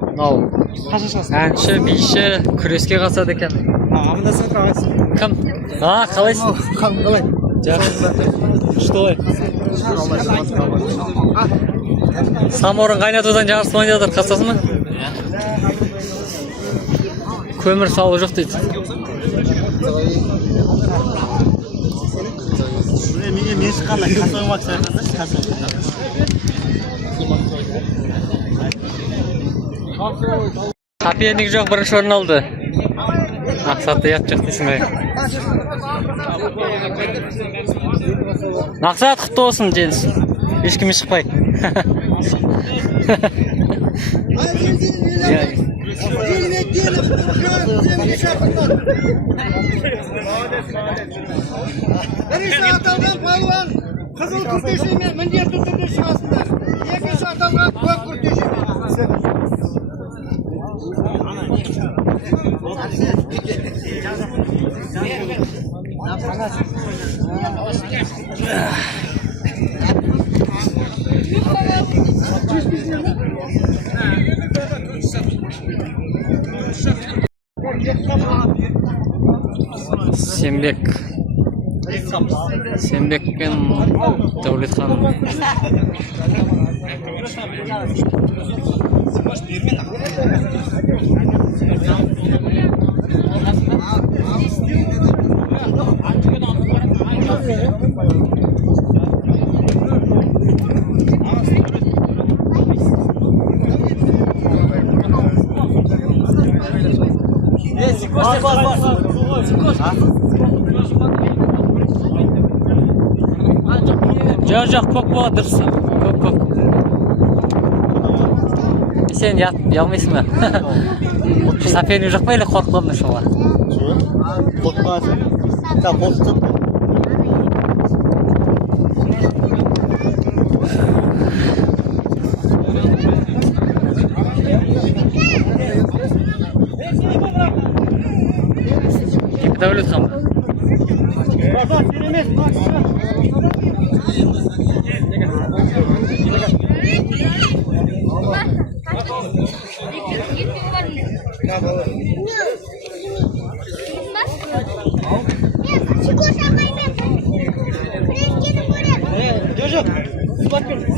Мынау Қашан шығасың? әнші, биші күреске қатысады екен. Амандасып тұрасың. Кім? Қалайсың? Қалай? Жақсы. Что? Саморын қайнатудан жарыс ойнап жатыр, қатысасың ба? Көмір салу жоқ дейді. Мен шыққанда қасым максимум Қапиендік жоқ, бірінші орын алды. Мақсатты ят жоқ дейсің бе? Мақсат құтты болсын, жеңіс. Ешкімге шықпай. Бірінші аталған палуан қызыл күртешемен міндетті түрде шығасыңдар. Екінші аталған көк күртешемен. Сембек пен Дәулетхан. Жоқ, көк болады дұрысы. Көк. Сен ұялмайсың ба? Соперник жоқ па, или қорқып қалдың шоға? Қорқпасың. Қорқып. Дәулетхан ба?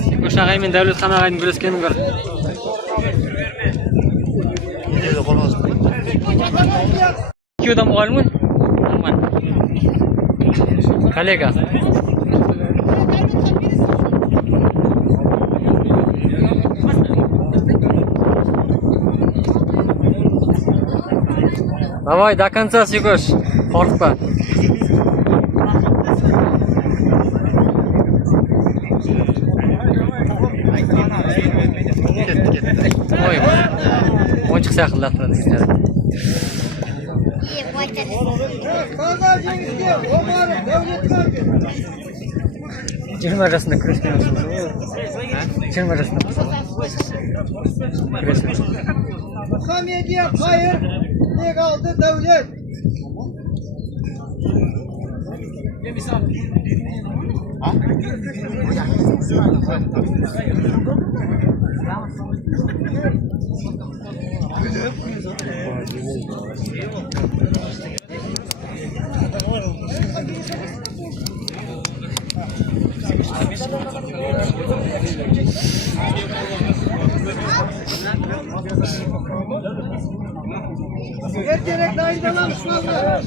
Сикош ағай мен Дәулетхан ағайдың күрескенін көр. Екеуі де мұғалім ғой? Коллега. Давай, до конца, Сикош. Қорқпа. Ой, ойыншық сияқты тұрады кестері. Жиырма жасында күреспен өсіңіз ғой? 20 жасында күреспен. Мұхамедия Қайыр тек алды Дәулет. Erkerek dayıdalan sınavlar.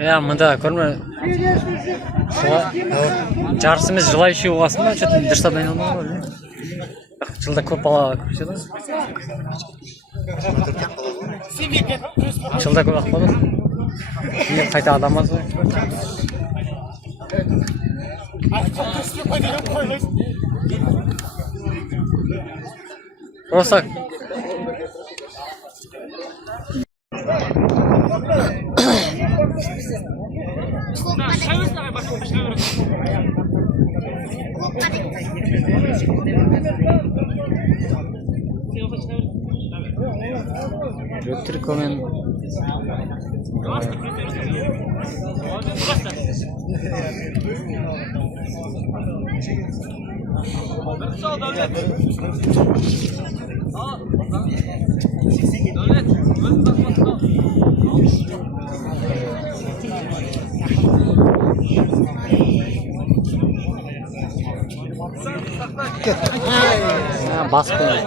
Ya мында көрме. Жарысымыз жылай үшеу болғасын ба? Что-то дұрыстап айналмай ғой. Жылда көп бала көрседі. Жылда көп ақпады. Кейін қайта адам аз ғой. Просто Электрикомен Basıp koyuyor.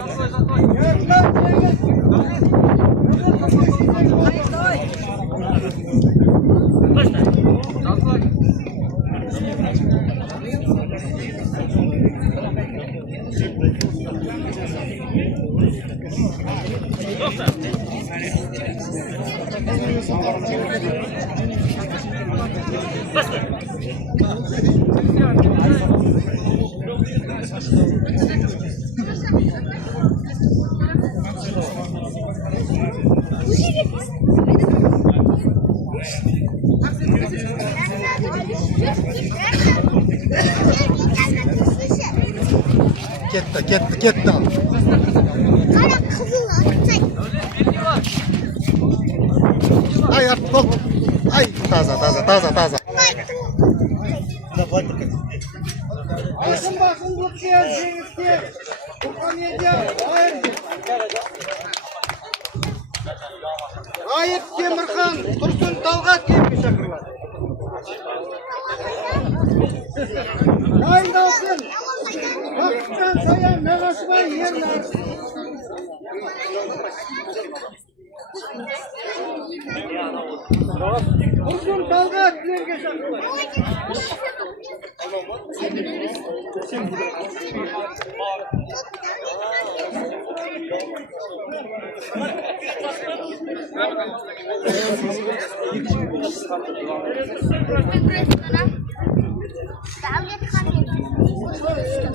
Ketdi. Qara qizil otsak. Ay, bak. Ay, taza. Basın bu kez jengizga. Ayıp Temirхан, Tursun Talgat kemga chaqiriladi. Dayındalsın. Vaqtdan sayan Meğaşbay yerler. Tursun Talgat kemga chaqiriladi.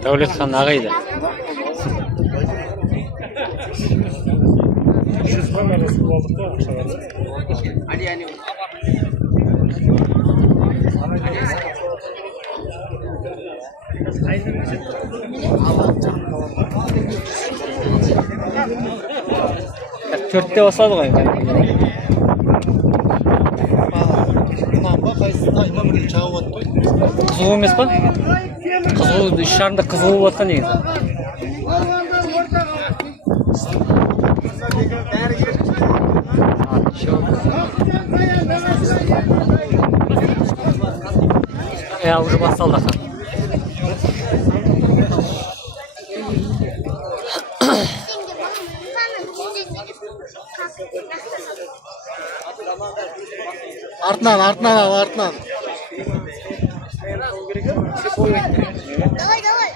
Davletxon Ag'iydi. To'rtta bosadi qo'y. Qiziq emasmi? Qiziq, ishlarida qiziq bo'layotgan negizі. Уже басталды. Артынан. Давай.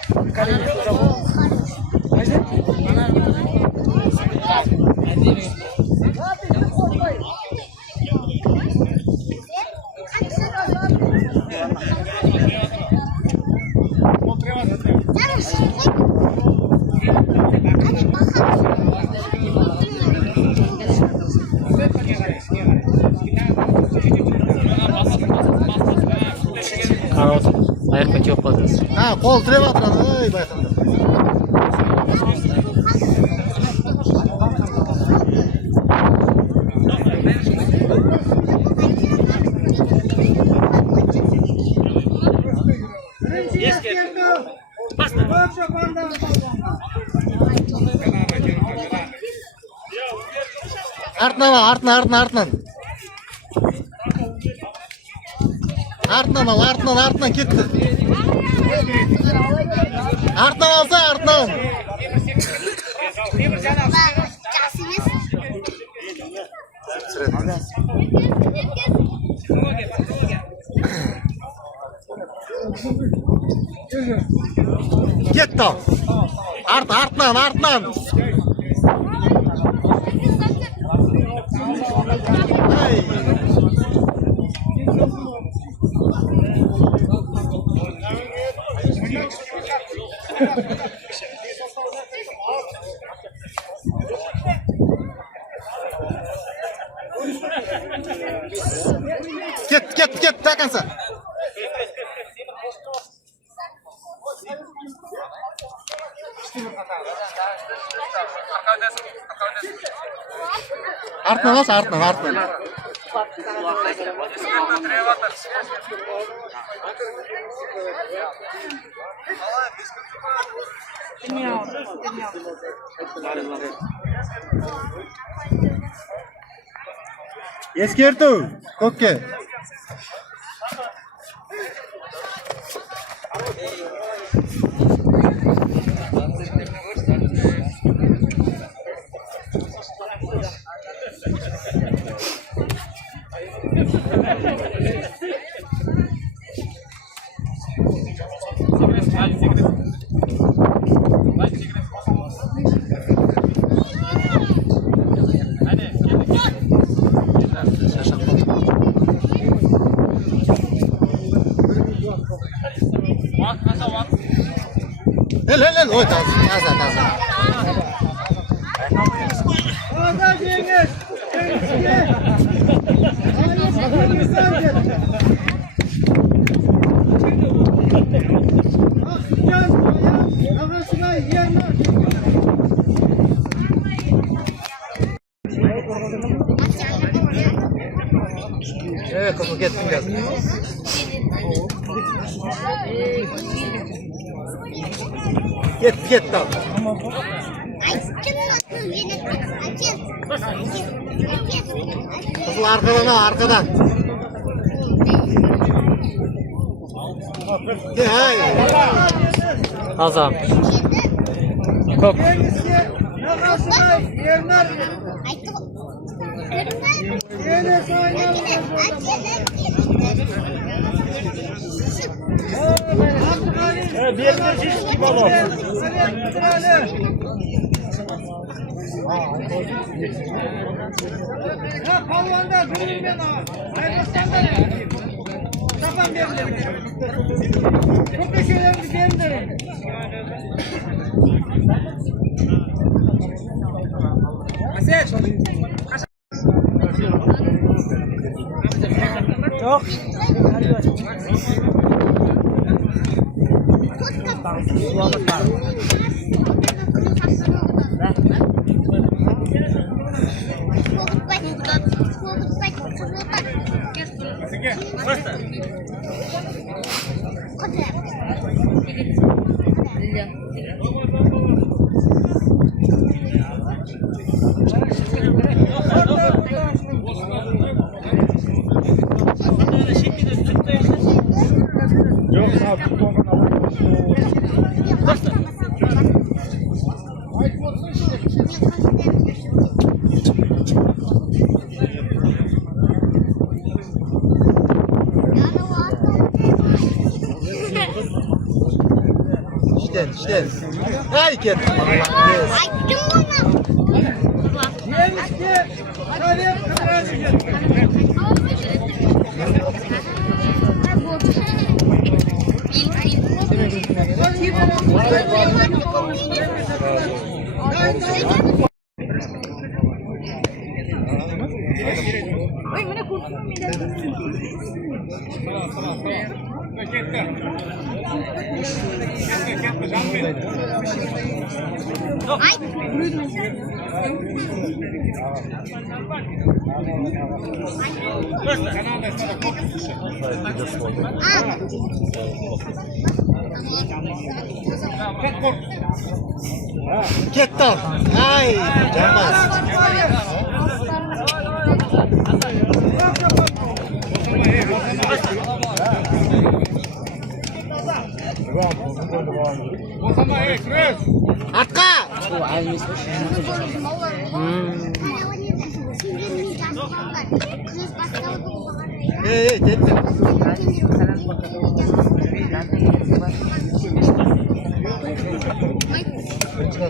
Qarab o'tir. Oyoqqa ko'p bo'ldi. Ha, qo'l tirab o'tiradi, ey bayqamda. Артынан. Артынан ketdi. Артынан алса, артынан. Ketdi. Артынан. Ket, takansa. Артынан. Eskertuv ko'kka. Hel, oy taza. Orada Cengiz. Cengiz'e. Ağasına yerine. Evet, kızım gittim gel. Git tamam. Kızıl arkadan. De hay. Azam. Kok. Cengiz'e. Ağasına yerine. Yerine sayın. Bir yerine şiş gibi olur. Ya palvanda durun ben ha. Ayrıca sapan veririm. Çok da şeylerimizi veririm. Çok. İşte. Hay git. Cengiz'e. Sarıya kadar Gitti. Hay. Olmaz. Arka. Gitti.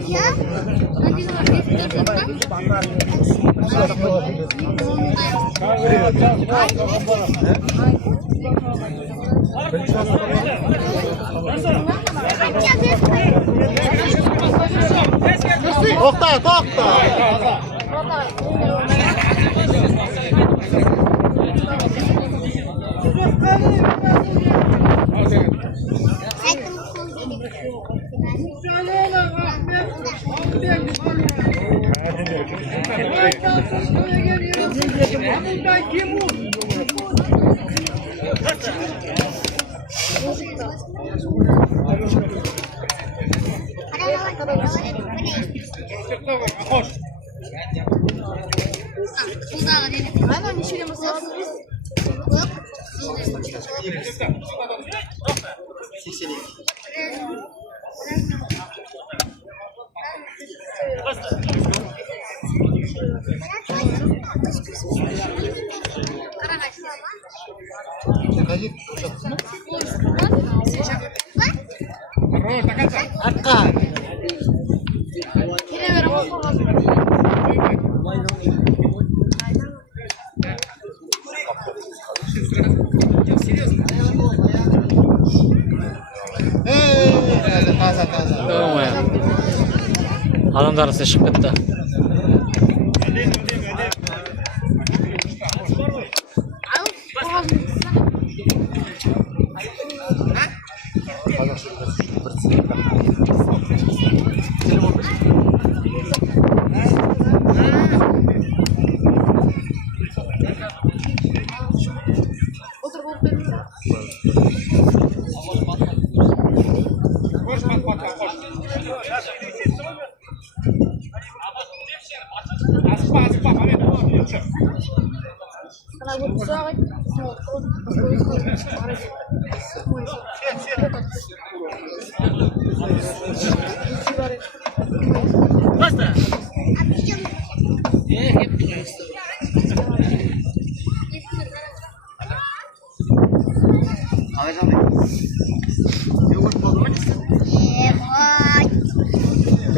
Ya, nanti Tokta. Ana nişirimiz Arka. Taza. Tamam ya. Adamlar arasında çıkıp bitti.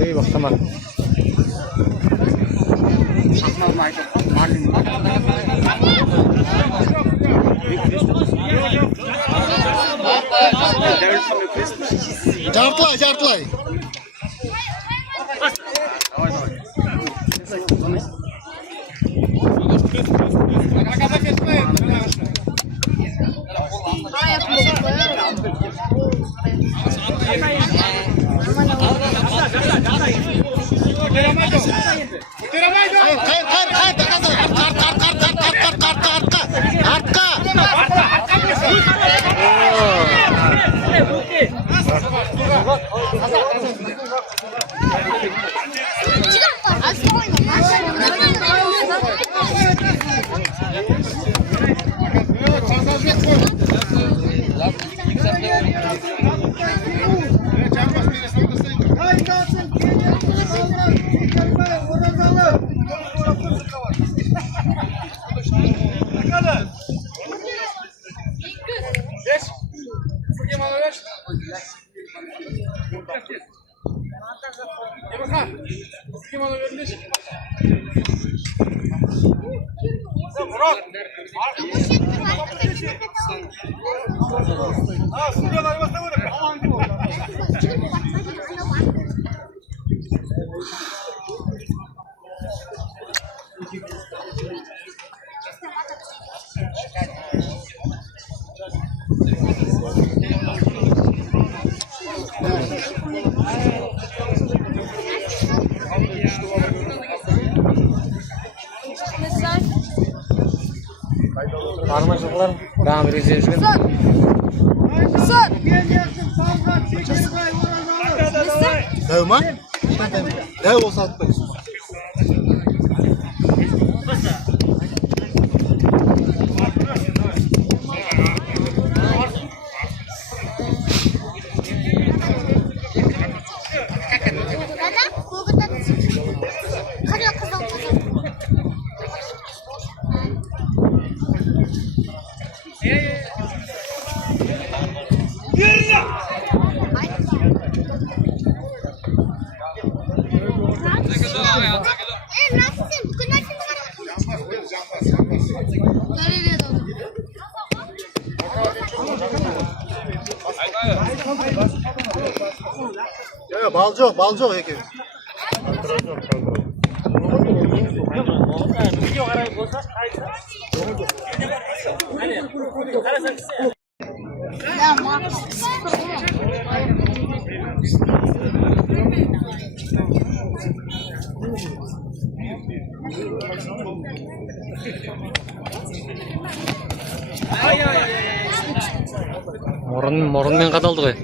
İyi bak tamam. Cartlay. Armacıklar devam edeceğiz. Devman? Dev olsa atmak. Ya balcı yeke. Мұрынмен қадалды ғой.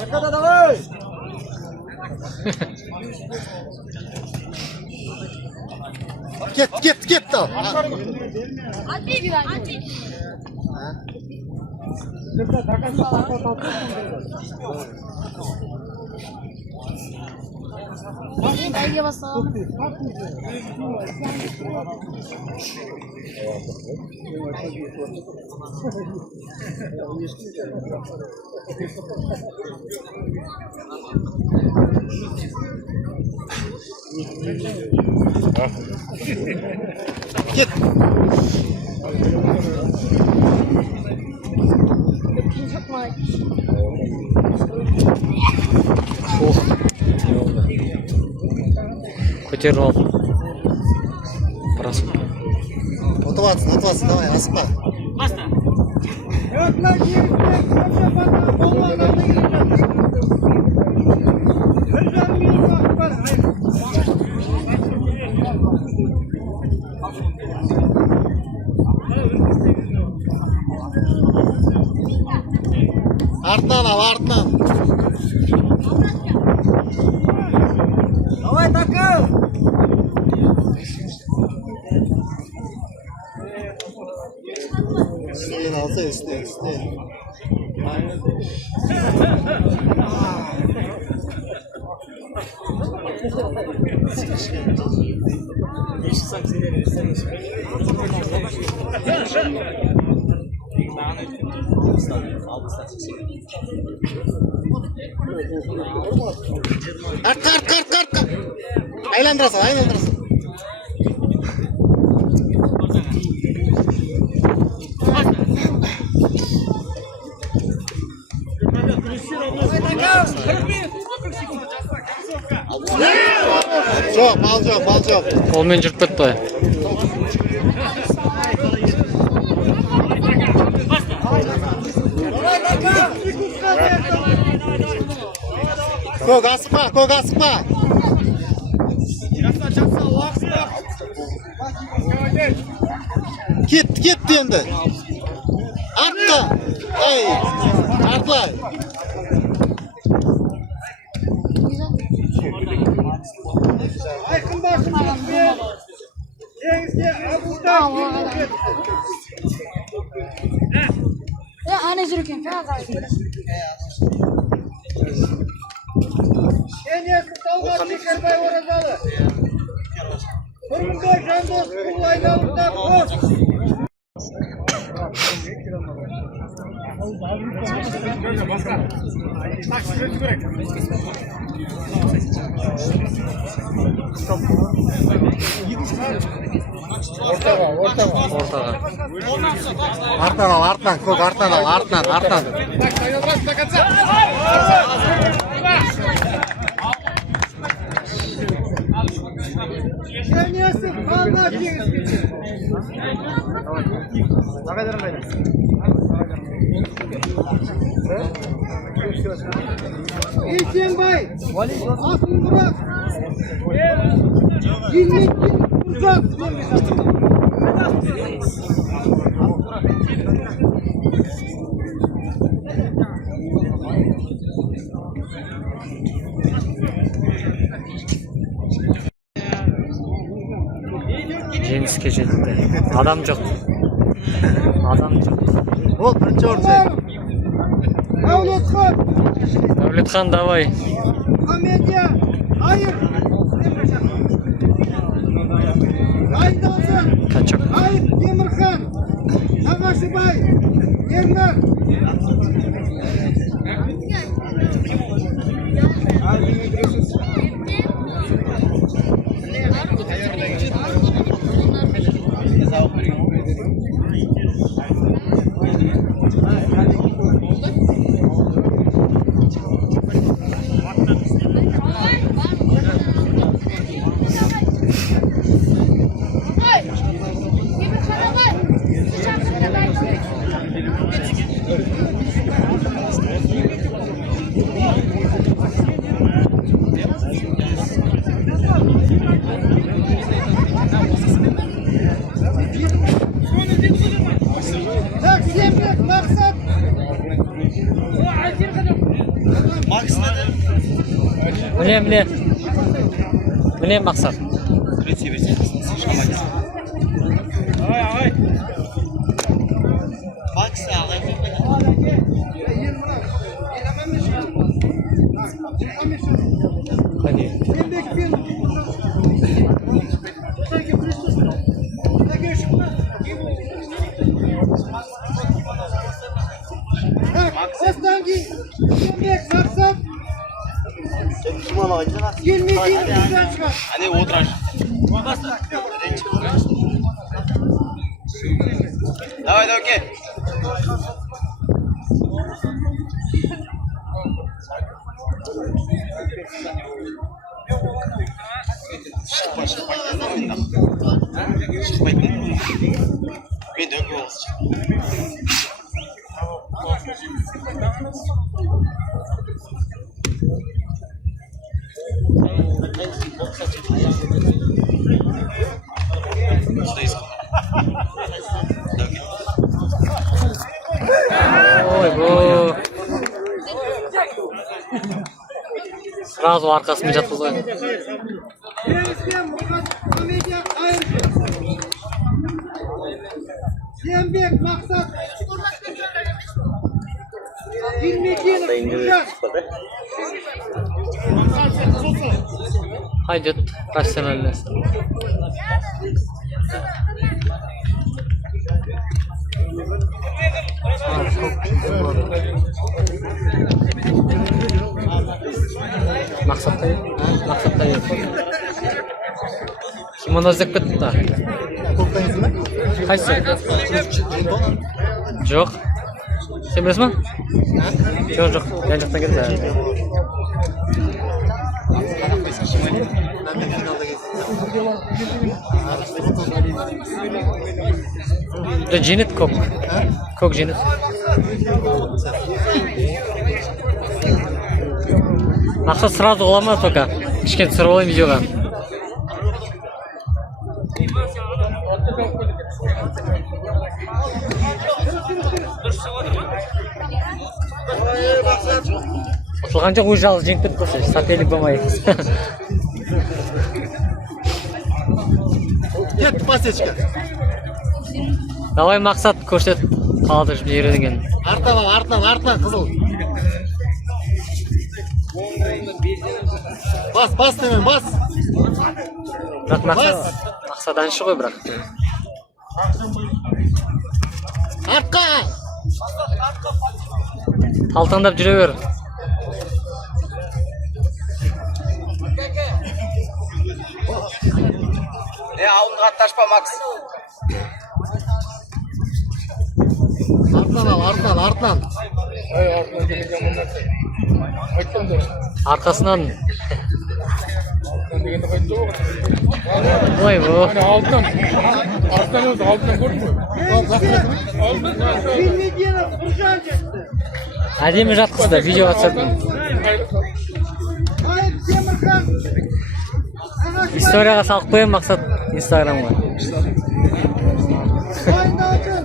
Arkada davay. Ket da. Dayıya basalım. Ket. Көтеріп ал. Біраз. Отватсын, давай, асықпа. Yok lan yiyecek. Koşa bana bomba adamına girecek. Özlem bir bak var. Артынан ал, артынан. Давай takıl. Üstüne alsa üstüne. Kart. Aylandırasın. Bal жоқ. Қолмен жүріп кетті. Көк асықпа. Кетті енді. Артқа. Артылай. Aykın başımdan bir. Cengiz'e buradan. Ya ana yürürken falan kaldı. En iyisi Talgat Şekerbay Orazalı. Kurumda Candoz Kullaylarında koş. Ортаға. Артынан, көк артынан. En iyisi Talgat Şekerbay. İlkenbay, Asım Murat, Hilmettin Uzak. Жеңіске жетті. Адам жоқ. Ол бірінші орын. Davletxon, Davletxon, давай. Komediya, hayır. Aydalsın, Kaçak. hayır. Demirxon, Naqashibay, Ernar. Mine maqsad. Hadi. Ostangi, yemek maksat. 20 buradan çıkar. Hadi otur. Давай, окей. Ben de yok. Ой, bu. Sразу arkasını жатқызды. Benim komedya ayrı. Yemek maksat. 22 buradan. Haydi rasyonelleş. Maqsadda yo'q. Kim uni іздеп ketdi? Qaysi? Yo'q. Sen bilasizmi? Yo'q. Yanchoqdan keldi. Jinit ko'k. Ko'k jinit. Maqsad сразу olama только. Kichkina tushirib olayım videoga. Otilgancha уже al jeng deb ko'rsash, satellik bo'lmaydi. Ket pasechka. Давай maqsad ko'rsat. Qoldirib beradigan. Artdan qizil. Bas demen, bas. Biroq maqsadan shu qo'y biroq. Artqa. Altandab yuraver. Avunga taşpa Max. Artdan. Arkasından. Oy bu. Alttan koyma. 22 buradan çıktı. Әдемі жатқызды, видеоға түсірдім. Hayır, Demirkan. Историяға салып қоямын мақсат Инстаграмға. Oyunda açın.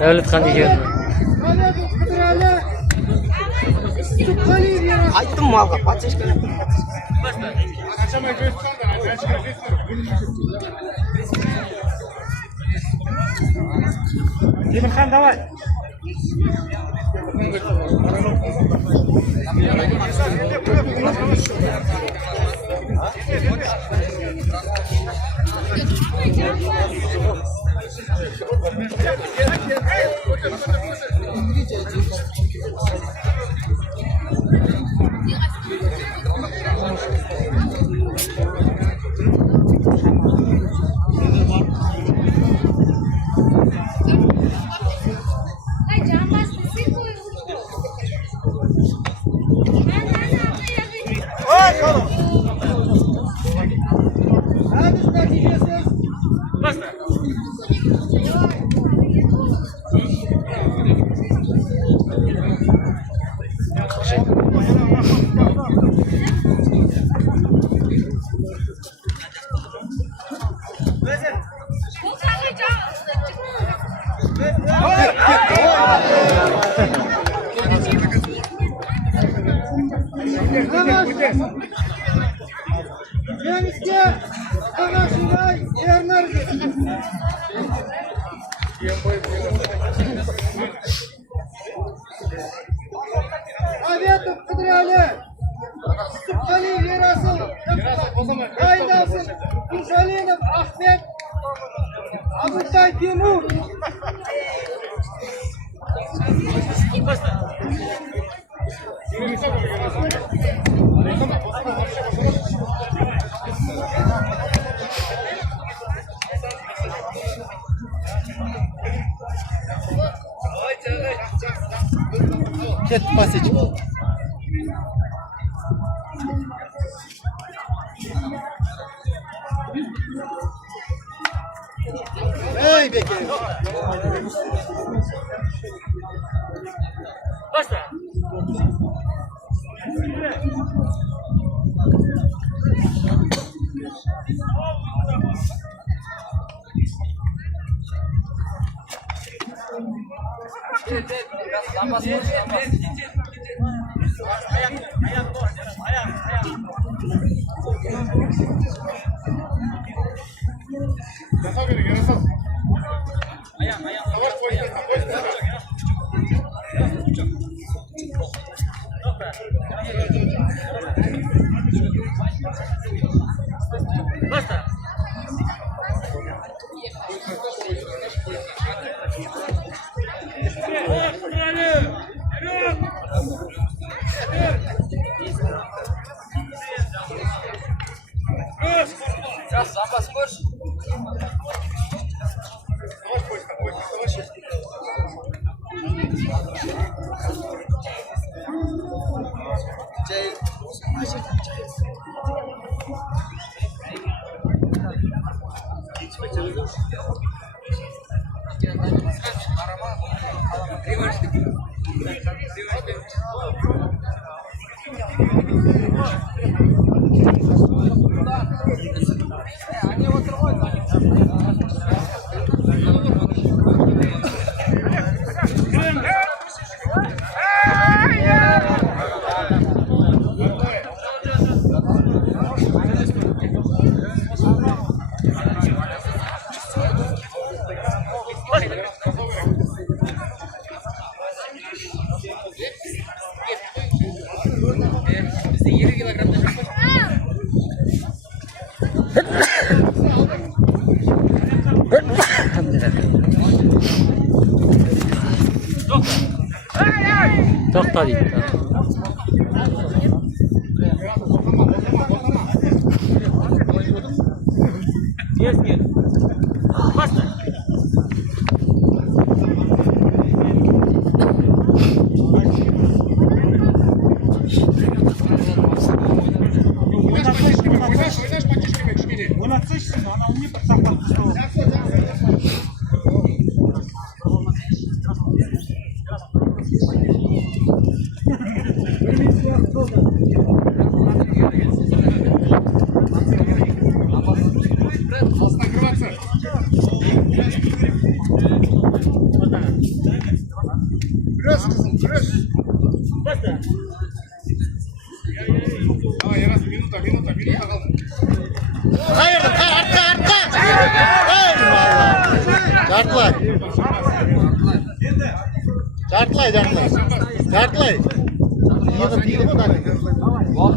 Дәулетхан екеуін. Kaleci Kıdralı. Tukali diyor. Ayttım malga пачечка. Demirkan давай. Jengizga Agashilay Ernarga. Aviatov Qidirali. Subhali Yerasil. Haydovchi Insholinov Ahmed. Abdulay Timur. Ket pasich. Hey Bekir. To'xta deydi. Жартлай. Yığın değil mi lan? Yok.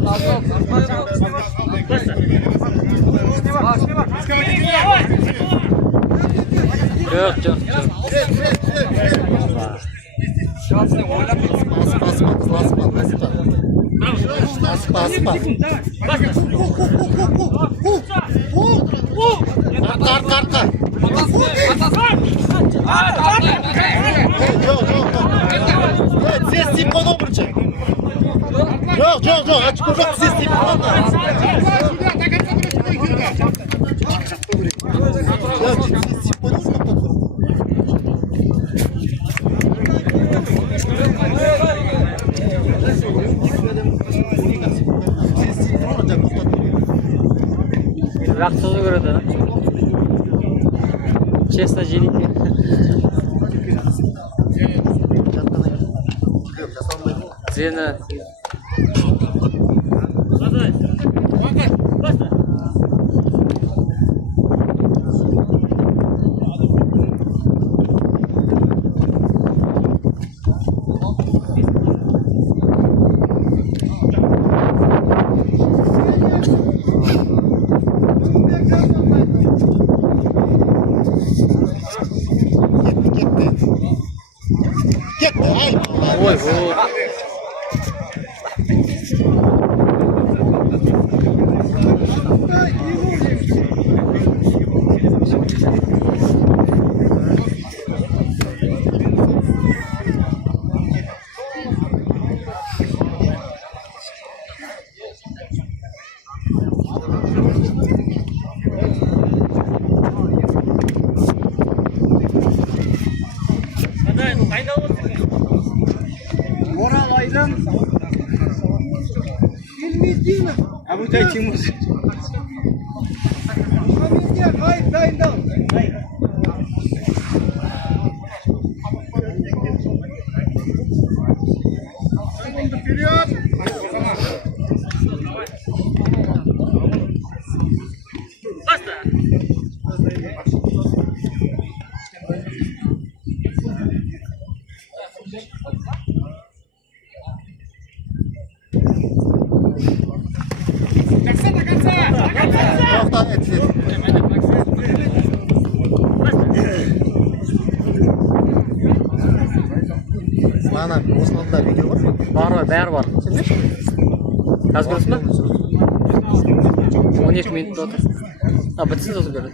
Arka. Evet, ses tip konu burcu. Yok. Açık yok ses tip konu. Raktızı göre de. Честно, желите. Цена. Kelmeydimi? Abuday kimmiz? Hamidga qayt dayndal. Vперед! To'xta, etsin. Mana Osmonda video bor. Var, bari var. Hozir ko'rasizmi? 12 minut o'tdi. Ha, bitsin o'zib beradi.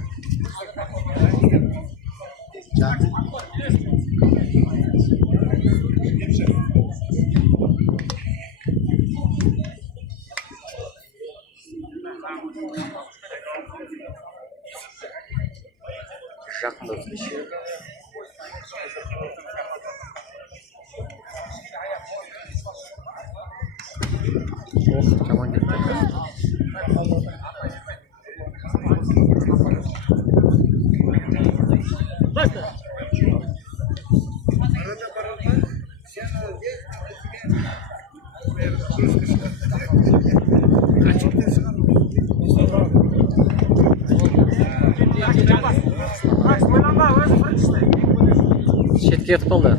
Жақында өтмеші. Ох, жаман кетті. Шетке кетіп қалды.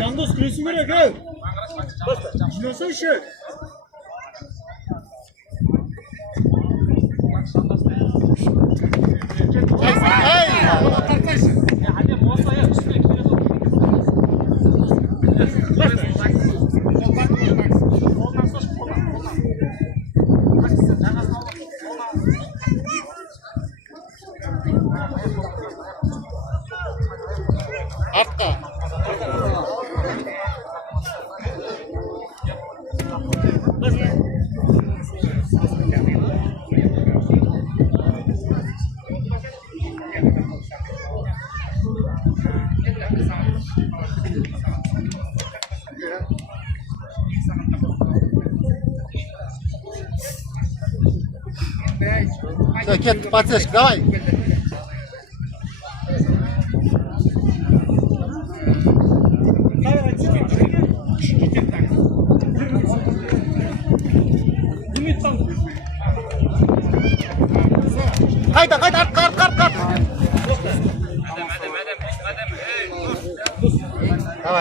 Жандос күресу керек, ей! Жинасайшы! Артқа. Все, кет, подсечка, давай. Қайда, арт.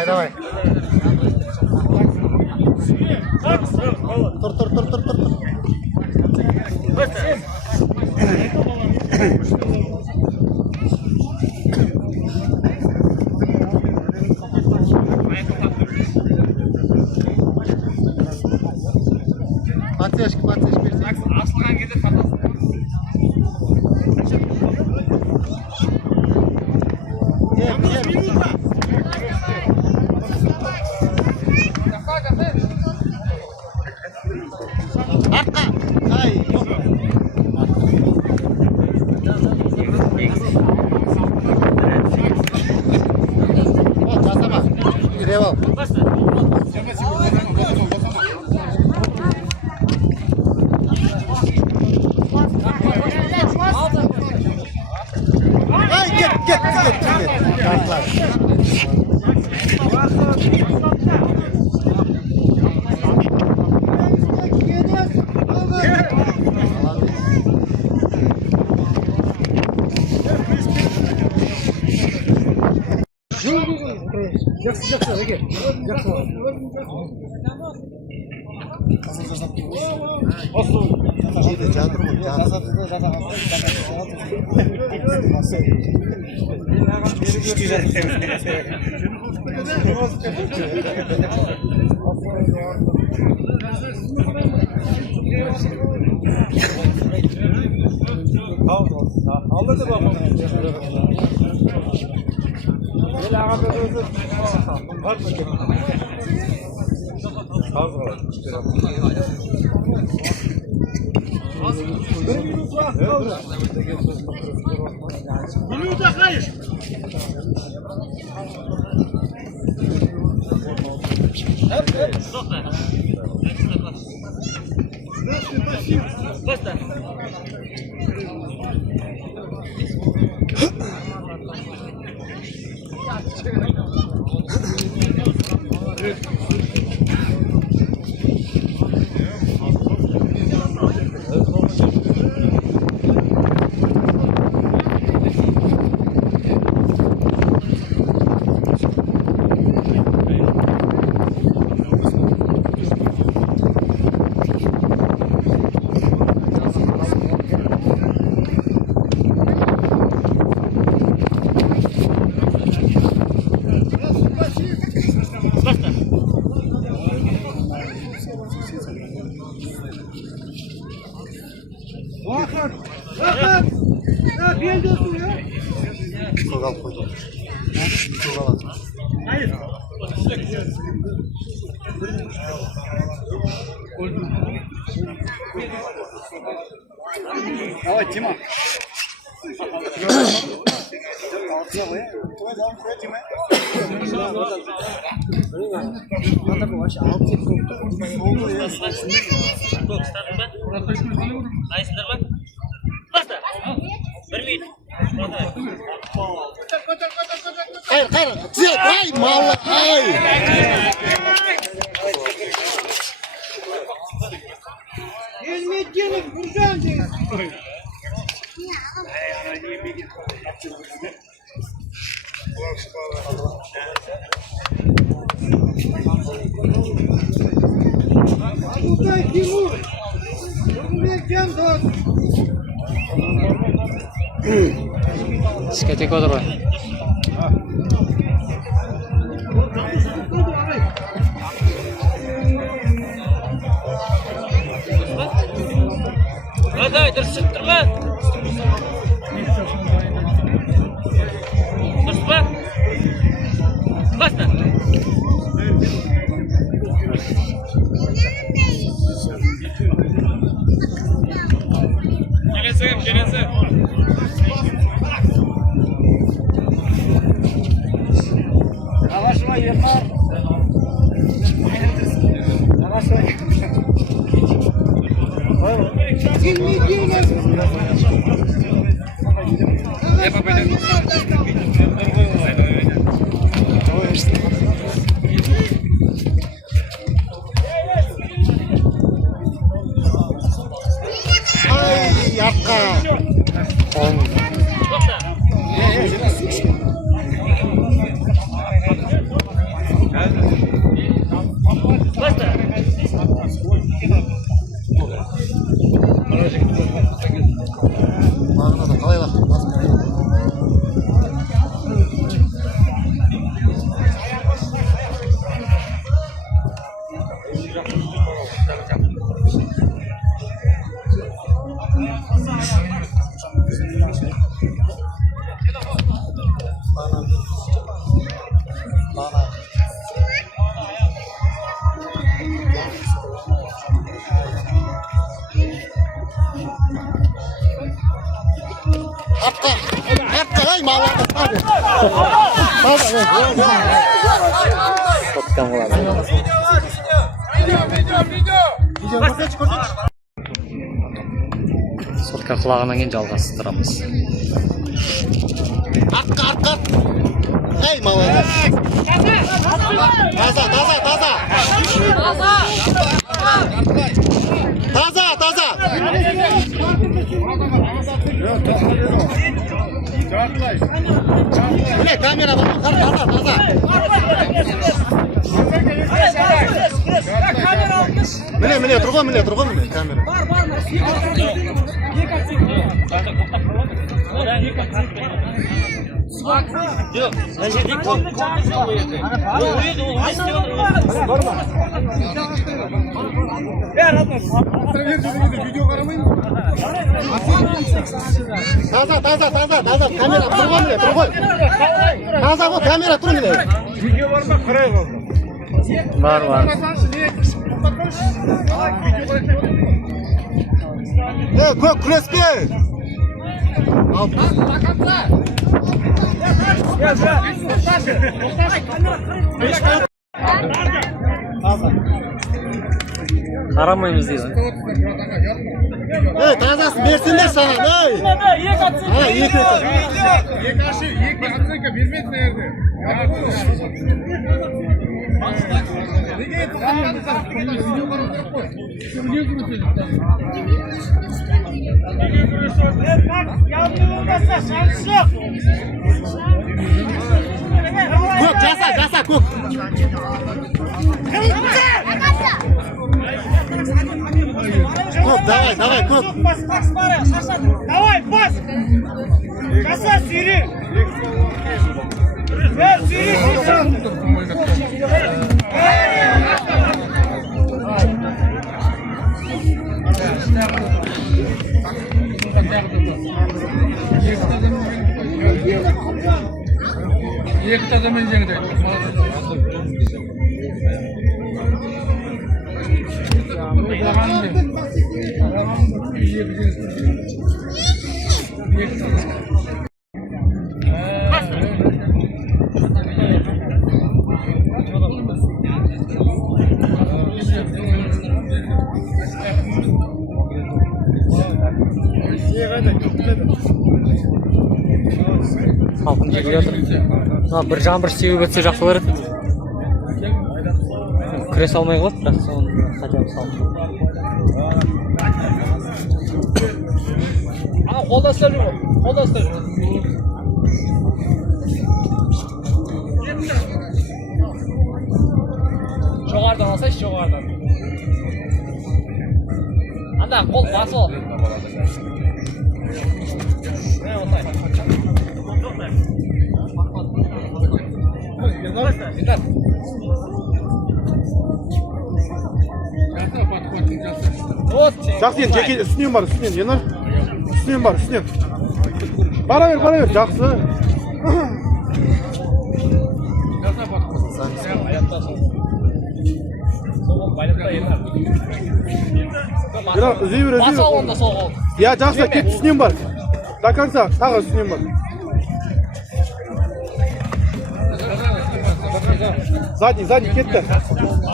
Давай. Тұр. Подсечка берсең. Асылған кезде қатасың. Артқа. Ай, вот, жасама. Жүгіріп ал. Ай, кет. Жақсы, әке. Жақсы. Жерде жатыр ғой, Vakit. Vakit. Ne bir diyorsun ya? Çok al koydum. Çok al. Hayır. Давай, Тима. Hayır hayır. Ziyet ay malla ay. Gelmeyeceğini buradan diyor. Abdullah Timur. Cumhuriyet'ten dost. Diskotek o'tir qo'y. Hadi dursun durma. Dursun. Basta. Gelese. Yavaşma yapar. Yavaşma. Gelmeyeceğini. Ay yakka. Bağına da kalay bak. Hatta ay malla. Hadi. Sotkan qiladi. Sotka qulog'idan keyin жалғастырамыз. Arqa. Ey malla. Taza. Mine kamera bak. Taza. Mine turg'un kamera. Yok, ben şey değil, korkusu o yerde. O yerde, o istiyor. Ver atma. Video karamayın mı? Taza kamera turg'un ne turg'un. Taza bu kamera turg'un ne? Video var mı? Karaya kaldı. Var. Ko'k kurashga. Qaramaymiz deysan. Tazasini bersinlar sana, ey. Ha, yek atsa. Yek atsa bermaydi nerede? Ko'k, jasa, ko'k. Ko'k, давай, ko'k. Давай, пас! Коса, сюри! Сюри, Halkım geliyordur. Ha, bir can bir sevib ötse жақсы болар еді. Кіре салмай қалады, бірақ соны хотя бы салып. Қолда ұстап жүр ғой. Қолда ұстап жүр. Жоғарыдан алсайшы, жоғарыдан. Анда қол басы ол. Жақсы енді жеке үстінен бар, үстінен, Енар. Үстінен бар, үстінен. Бара бер, жақсы. Үзей бер, Басы ал онда сол қол. Я, жақсы, кет үстінен бар. До конца, тағы үстінен бар. Задний, кетті.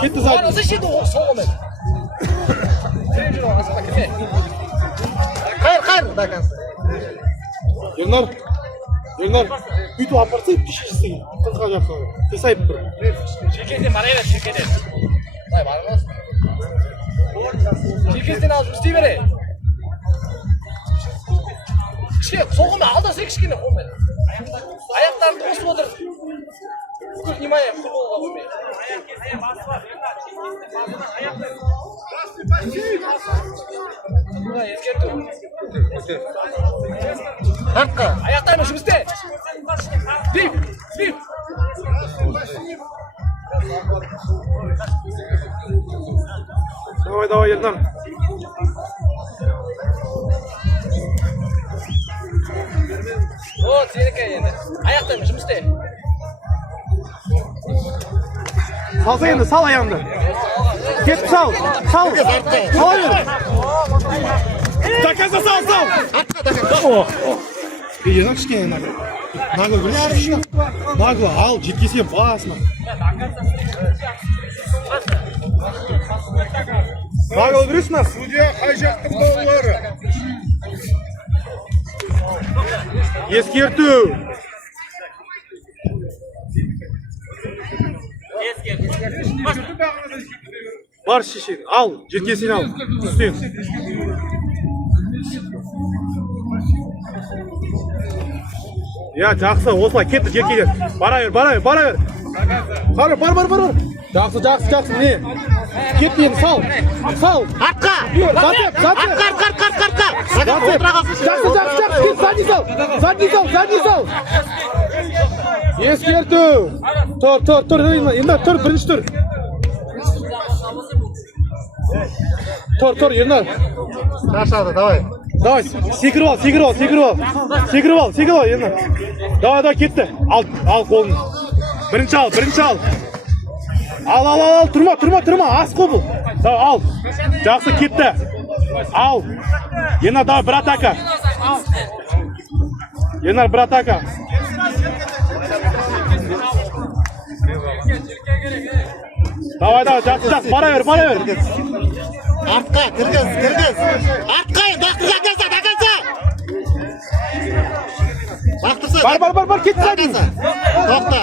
Кетті задний. Барысы шеді ол сол қолмен. Қайыр, до конца. Ернар, бүйтіп апарса, шешесі қызға жаққа. Тесайып тұр. Шекеден бара береді, шекеден. Дай, барыңыз. Шекесінен алып істей бере. Соғымда алдырса кішкене қолмен. Аяқтарын қосып отыр. Бүкіл внимание футболға қоймай. Ескерту. Haqqa. Аяқтармен жұмыс істе. Спип. Давай, Ернар. Вот, сенікі енді. Аяқтармен жұмыс істе. Салса енді, сал аяғыңды. Кетіп сал. Сала бер. Доказа сал. Енар кішкене нагло көрші. Нагло ал, жеткесен басына. Нагло көресің нас? Судья қай жақтың балалары? Ескерту. Бар шешен, ал, жеткесен ал, үстен. Я, жақсы, осылай кетті жеткеден. Бара бер. Бар. Жақсы, не? Кет енді, сал. Артқа. Жақсы, кет, задний сал. Eskertuv. Tur. Endi tur, birinchi tur. Tur, Yenar. Charchadi, давай. Давай, секirib ol, Yenar. Давай, ketdi. Al qo'lni. Birinchi al. Al, turma, asqo bu. Давай, al. Yaxshi ketdi. Al. Yenar, давай, bir ataka. Yenar, bir ataka. Давай, жақсы, бара бер. Артқа, кіргіз. Артқа, дақтырса. Бар, кетті сәдін. Тоқта.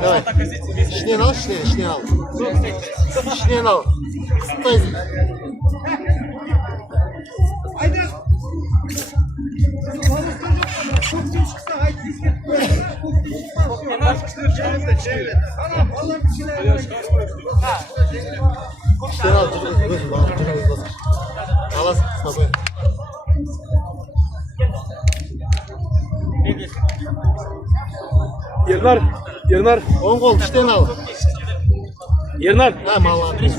Давай. Ішінен ал. Ішінен ал. Сыптайсың. Yenar. Оң қол іштен ал. Yenar. Молодец.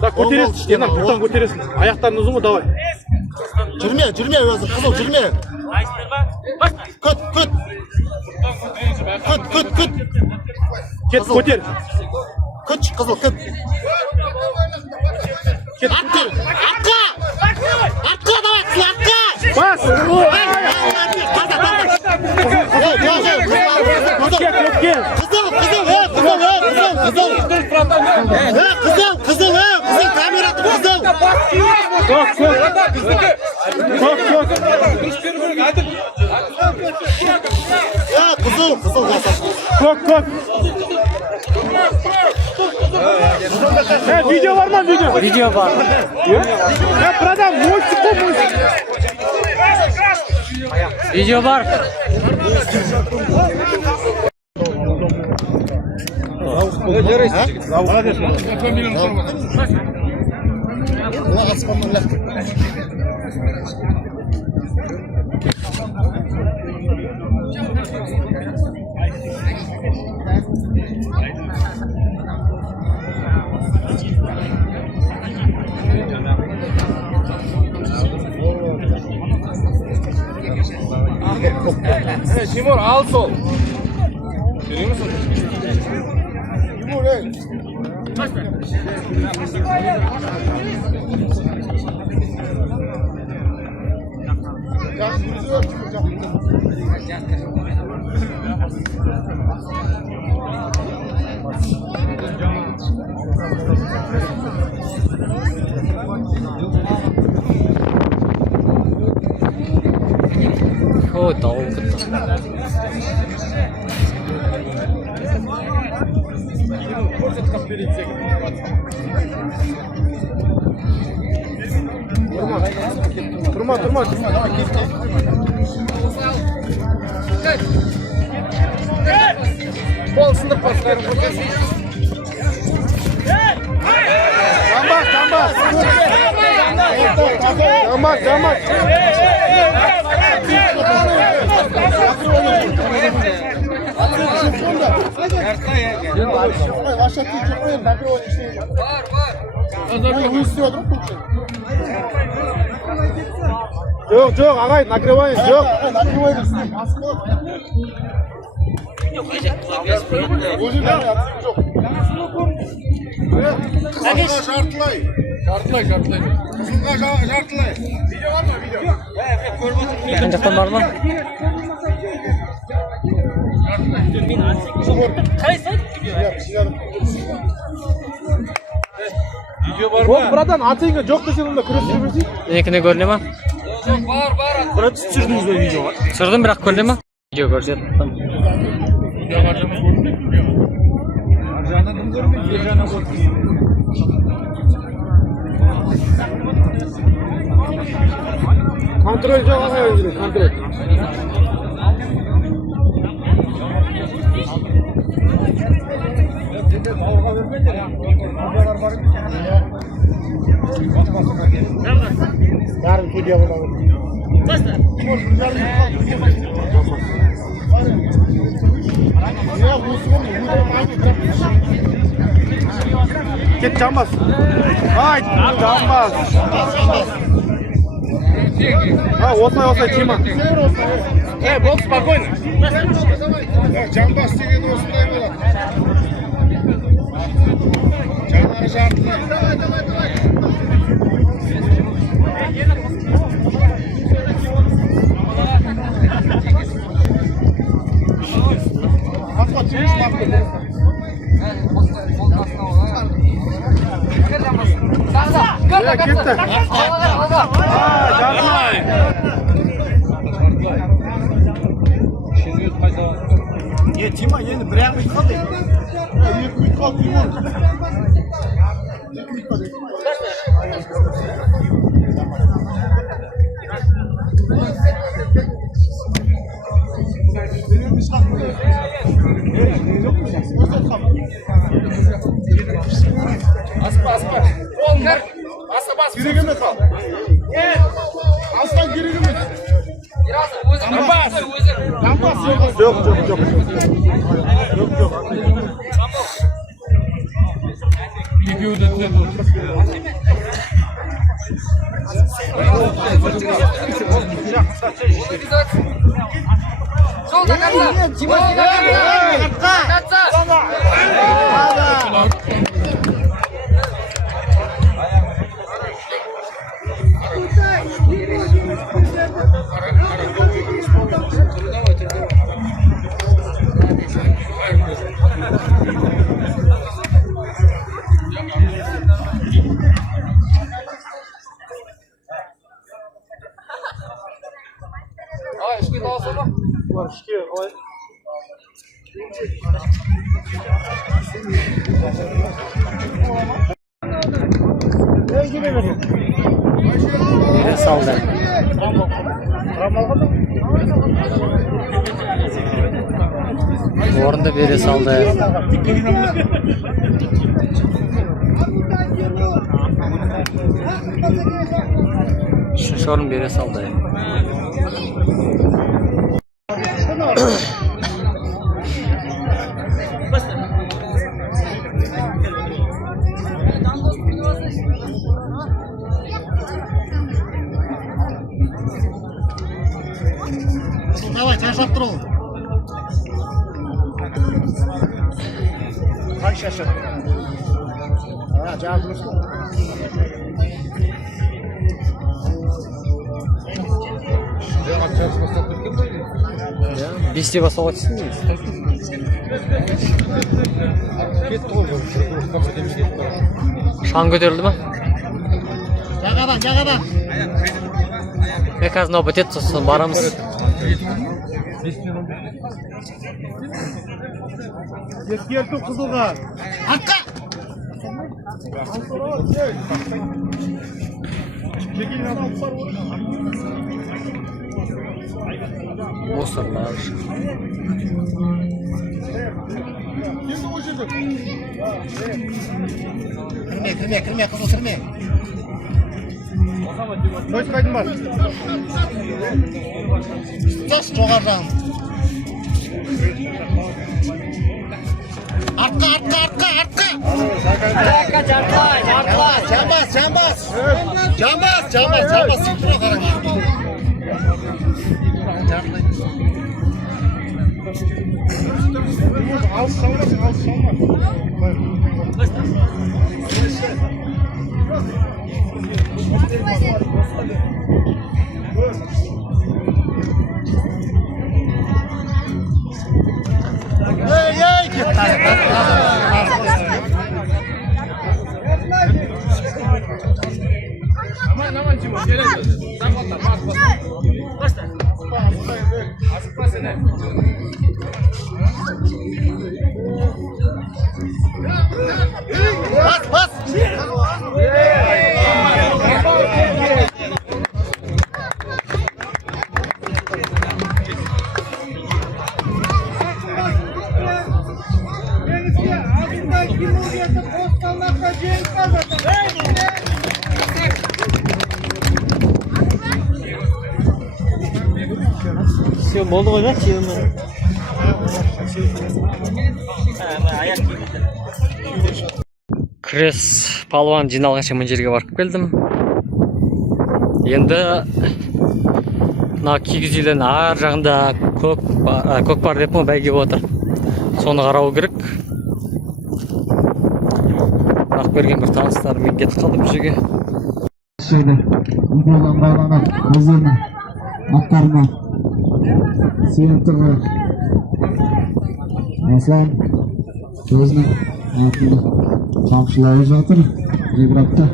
Так, көтересің. Yenar, бұрттан көтересің. Аяқтарын ұзын ғой, давай. Жүрме, өзі, қызыл, жүрме. Күт. Кет, көтер. Күт, қызыл, күт. Артқа, давай, қызыл, артқа. Бас! Қызыл, камера қызыл. Çok. Ya қызыл жасасын. Çok. Video var mı? Video var. Ya buradan muştuk. Video var. Timur al sol. Görüyor musun? Timur ey. 너무 Durma. Kol sınır pasları. Damat. Жоқ, ағай, накрывайын, жоқ. Жартылай. Видео var mı? Yakın жақtan бар ма? Жоқ, братан, атыңа жоқ десең онда күресіп жүрмесей. Екіне көріне ма? Брат, түсірдіңіз бе видеоға? Түсірдім, бірақ көріне ма? Видео көрсеттім. Kontrol жоқ ағай, контроль. Video Basta. Ket Jambaz. Ay, Jambaz. Осылай тима. Болды, спокойно. Жамбас деген осындай болады. Жанары жартылай. Ketdi. Jarmay. Тима енді бір ақ минут қалды. 2 минут қалды. Керек емес ал. Астан керек емес. Жамбас. Жоқ. Жолда Beri saldı. Orunda beri saldı. Üçüncü orun beri saldı. Давай, шашап тұр ол. Қай шашап? Жаңа тұрыс қой. Бесте бастауға түсін. Шаң көтерілді ма? Жағадан. Мен қазір мынау бітеді, сосын барамыз. Ескерту қызылға. Артқа! Мусорлар. Кірме, қызыл кірме. Қойсқайдың бар. Тұтас жоғар жағын. Артқа. Жамбас. Сүйттіре қараң. Алыс салма. Aman Cimo, gelelim. Sen bak. Basta. Asıklasın. Bas. Çiğ oldu mu lan? Çiğ oldu. Ayak gibi. Күрес палуан жиналғанша мына жерге барып келдім. Енді мына кигіз үйлердің ар жағында көкпар деп бәйге отыр. Соны қарау керек. Бірақ берген бір таныстарымен кетіп қалды бұл жерге. Видеодан байланып өздерінің аттарына сеніп тұрған Аслан өзінің атын қамшылап жатыр ғибратта.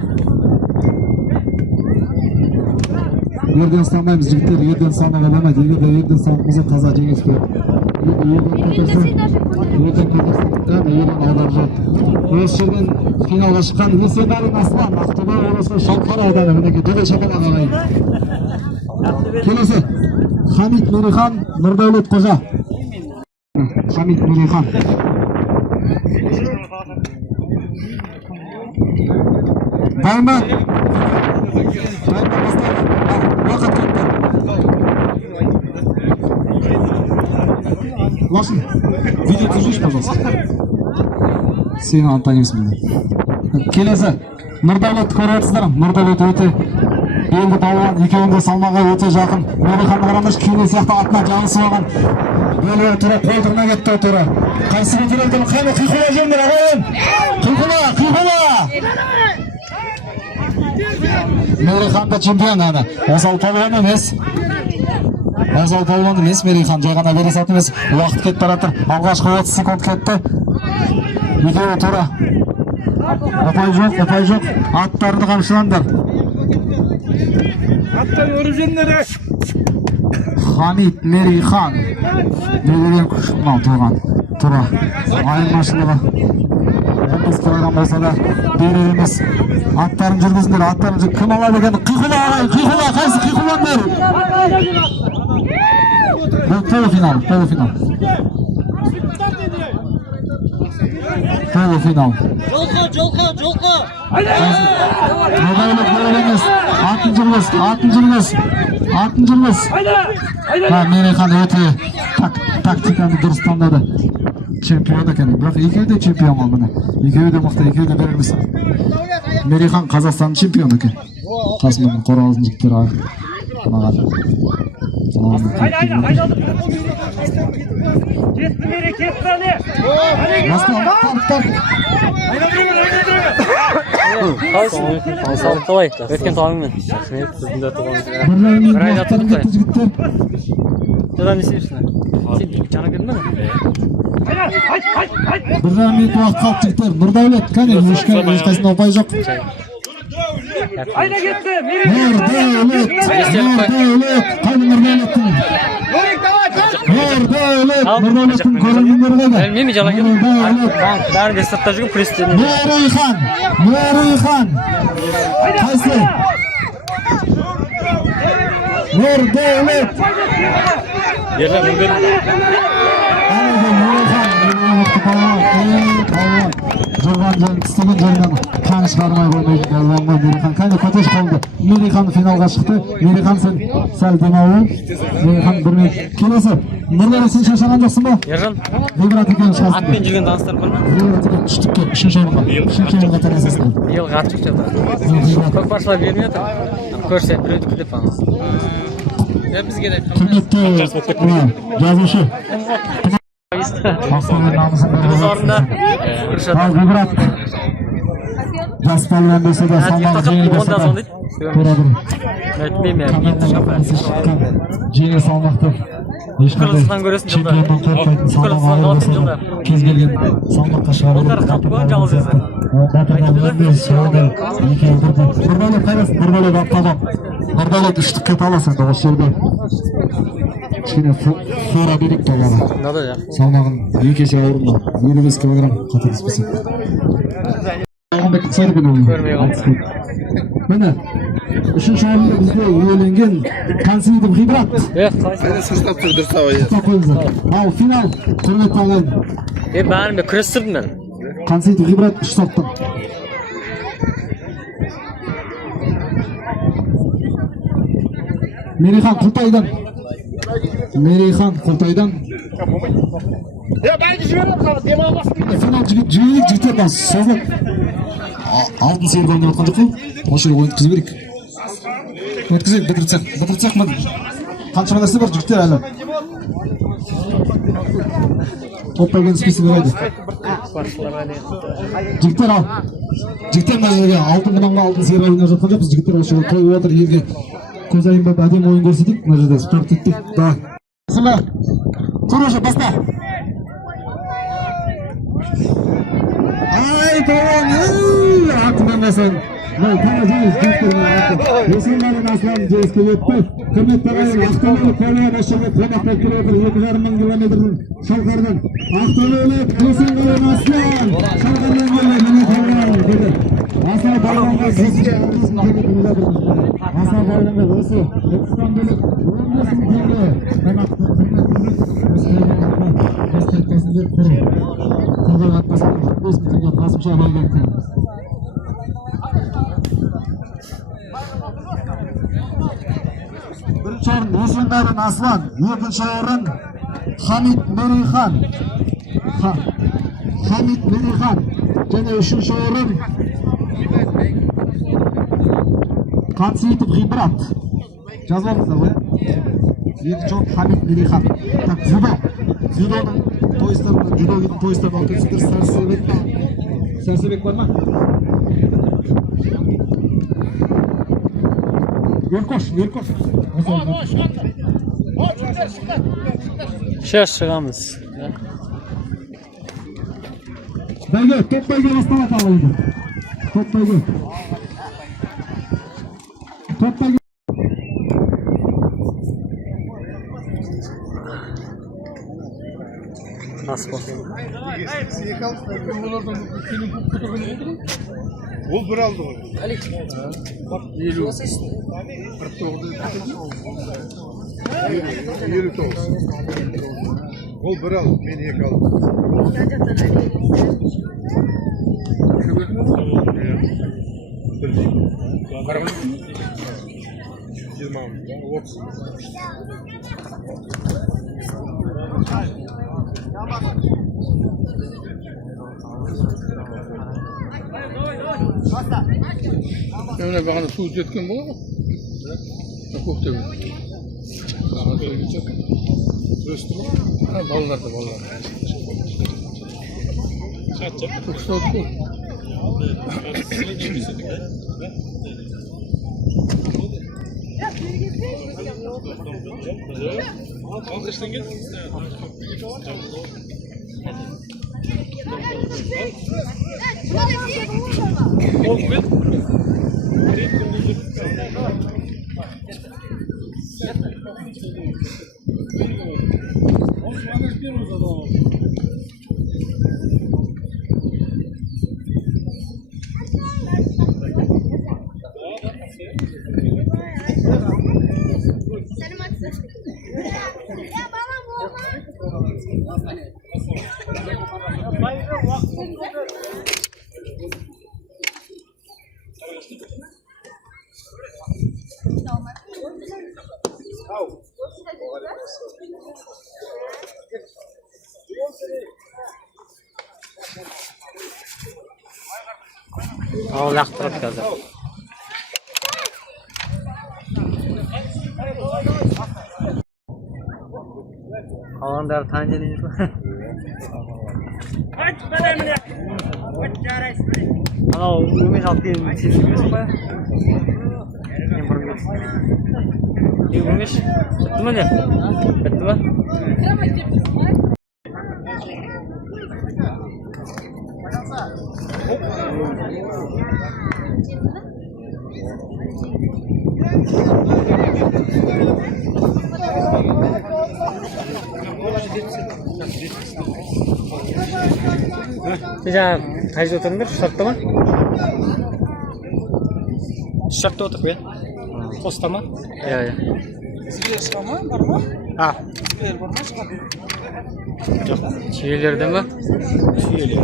Ерден санаймыз жігіттер, ерден санаға болмайды. Егер де ерден санымызы таза жеңіс береді. Ерден көтерсіздіктен ерден аудар жоқ. Осы жерден финалға шыққан Есенғали Аслан, Ақтөбе облысы Шалқар ауданы, мінекей Дөбе шапалақ ағайын. Келесі Хамит Мерихан, Нұрдәулет Қожа. Хамит Мерихан. Дайма. Уақыт кетті. Лашын, видео түсірші, пожалуйста. Сені антонимсің мені. Келесі Нұрдәулет көріп отырсыздар. Нұрдәулет өте белді балуан, екеуінде салмағы өте жақын. Мериханды қараңыз, күйне сияқты атына жанысы болған. Бөлі тұра қолдырына кетті тұра. Қайсы көтерелдім, қайны қиқыла жермер ағайын. Қиқыла. Мериханды чемпион ана. Осал палуан емес. Осал палуан емес, Мерихан жай ғана бере саты емес. Уақыт кетті баратыр. Алғашқы 30 секунд кетті. Екеуі тұра. Опай жоқ. Аттарды қамшыландар. Аттан өріп жеңдері. Хамит Мерихан. Дегенен күшімнан тұрған. Тұра. Айырмашылығы 15 килограмм болса да берер емес. Аттарын жүргізіңдер. Кім алады екен? Қиқыла ағай. Қайсы қиқыландар? Бұл полуфинал. Жолқа. Нұрдәулет берер емес. Атын жүргіз. Мерихан өте тактиканы дұрыс таңдады. Чемпион екен. Бірақ екеуі де чемпион ол міне. Екеуі де мықты, екеуі де берілмес. Мерихан Қазақстанның чемпионы екен. Қасымның қорғалыздың жігіттері ағыр. Салық қалай? Өткен тауыңмен. Бір айда тұрып қой. Жадан не істеймісің? Сен жана кірдің бе? Бір минут уақыт қалып жігіттер. Нұрдәулет, кәне, ешқайсында опай жоқ. Нұрдәулет. Қайда Нұрдәулеттің? Нұрдәулеттің көрілгендері қайда? Білмеймін, жана кірдің. Бәрін де сыртта жүрген пресстен. Мерихан. Қайсы? Нұрдәулет. Ерлер мүмкін. Жұрған жерін істеген жерінен қан шығармай қоймайды. Мерихан қайда көтеш қалды. Мерихан финалға шықты. Мерихан сен сәл демауы. Мерихан бір минут. Келесі. Нұрдәулет сен шашаған жоқсың ба? Ержан. Ғибрат екен шығасың. Атпен жүрген таныстар бар ма? Ғибрат екен үштікке, үшінші орынға танасасың. Биылғы ат жүкте бар. Көкпаршылар бермей жатыр. Көрсе біреуді күліп ана. Құрметті жазушы. Ақтөбе намысын ал Ғибрат жас палуан болса да салмағы жеңіл болса да тура бір жеңіл салмақты ешқандай чемпионнан қорқпайтын салмағы ауыр болса да кез келген салмаққа шығарып Нұрдәулет қайдасың? Нұрдәулет атталам. Нұрдәулет үштікке таласың осы жерде. Кішкене фора берек бағана. Салмағын 2 есе ауырында 55 килограмм қателеспесем. Міне, үшінші орында бізде иеленген Қансейітов Ғибрат. Ал финал құрметті ағайын. Бәрін күрестірдім мен. Қансейітов Ғибрат 3 саттым. Мерихан Құлтайдан Мерейхан Құртайдан. Финал жігіттер бас созылып. Алтын сиырды ойнап отқан жоқ қой. Осы жерге ойын өткізу керек. Өткізейік, бітірсек ма? Қанша нәрсе бар жігіттер әлі. Топпайген список қойды. Жігіттер ал. Жігіттер мына жерге алтын қынамға алтын сиыр ойнап жатқан жоқпыз. Жігіттер осы жерге қойып отыр. Елге көз айында әдемі ойын көрсетейік. Мына жерде спорт еттік. Давай. Сыма. Тұр уже, баста. Ай, тоған. Артынан басын. Мынау таңа жеңіс жігіттермен аты. Есімбайдың асылан жеңіске өтті. Құрметті ағайын, Ақтөбелік Палуан Ашығы қонаққа келіп отыр. 2,5 мың километрдің шалқардан. Ақтөбелік Есімбайдың асылан. Шалқардан келді, міне Палуан деді. Аса Палуанға сізге 15 мың теңге төлеп жатырмыз. Аса Палуанға осы Түркістан бөліп 15 мың теңге. Қонаққа өстіріп құру. Құрған атпасында 15 мың теңге қасымша алған теңіз. Бірінші орын Есімбайдың Аслан, екінші орын Хамит Мерейхан. Және үшінші орын Қансейітов Ғибрат. Жазбаңыздар ғой. Екінші орын Хамит Мерейхан. Так, дзюдоның тойыстарында, дзюдоның тойыстарында алып кетсіңдер. Сәрсебек бар ма? Еркош. Сейчас шығамыз. Бәйге, топ бәйге басталады алайды. Топ бәйге. Ас болсын. Ол бір алды ғой. Ол бір алды, мен екі алдым. Мына бағана су жеткен болады ғой. Көктөбе. Балалар. Al laqtırıb қазір. Қалғандары таниды дейміз ба? Анау өңеш алып келген сен жүрмесің ба? Мен бұрын келсің. Өңеш? Бітті ма не? Бітті ма? Сен жаңа қай жерде отырдыңдар? Шартта ма? Шартта отырып е? Қоста ма? Иә. Сізге шыға ма? Бар ма? Сізге бар ма шыға? Жоқ, түйелерден ба? Түйелер.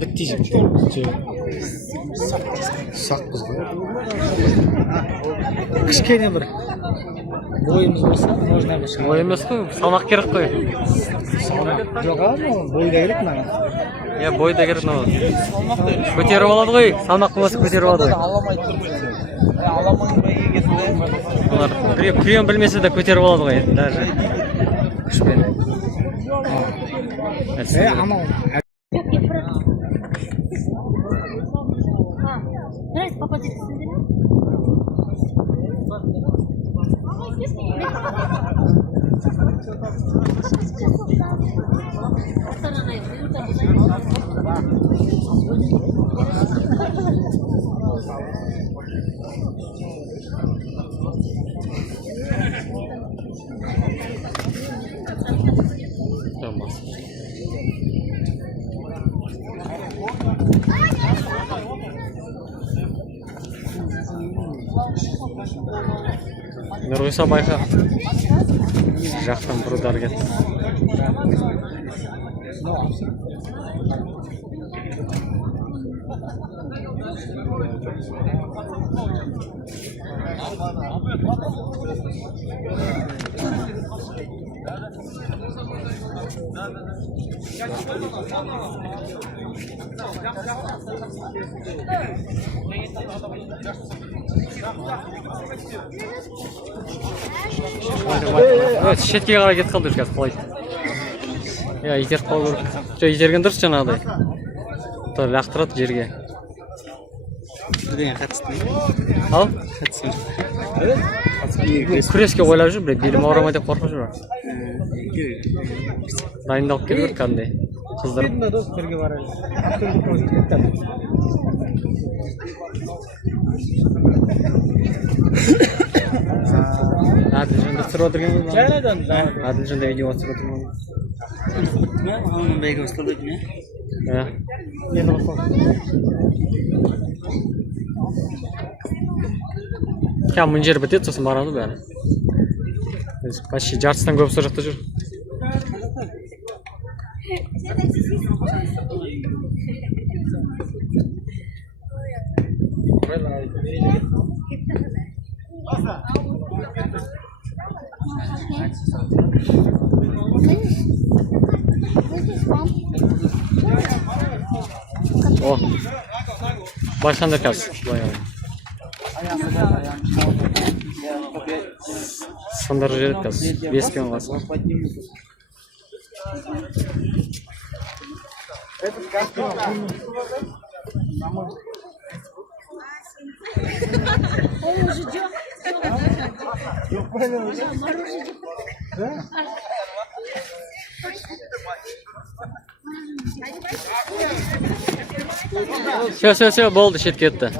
Бітті жеп. Сақпыз ғой. Кішкене бір. Boyimiz bo'lsa, можно емес. Boy emas-ku, salmoq kerak qo'y. Yo'q, bo'yda kerak mana. Ya boyda kerak nima? Ko'tarib oladi qo'y, salmoq qilmasa ko'tarib oladi qo'y. Ular priyon bilmasa-da ko'tarib oladi qo'y, даже. Kuchben. Нравится попасть в Нұрғиса байқа. Жақтан бұрыдар кет. Шетке қарай кетіп қалды қазір қалай. Я итеріп қалу керек. Жоқ, итерген дұрыс жаңағыдай. Тұр, лақтырады жерге. Бірдеңе қатысты. Ал? Күреске ойлап жүр, белім ауырмай деп қорқып жүр. Дайындалып келу керек қандай. Қыздырып. Әділжанды түсіріп отырген бе? Әділжанды видео түсіріп отырген бе? Оның бәйгі ұсталды не? Ja. Кәм мұн жер бітеді, сосын барады бәрі. Почти жартыстан көп сол жақта жүр. О, байқаңдар қазір. Сондар жерді қазір. 5 пен қалсын. Он уже идет. Все, болды, шет кетті.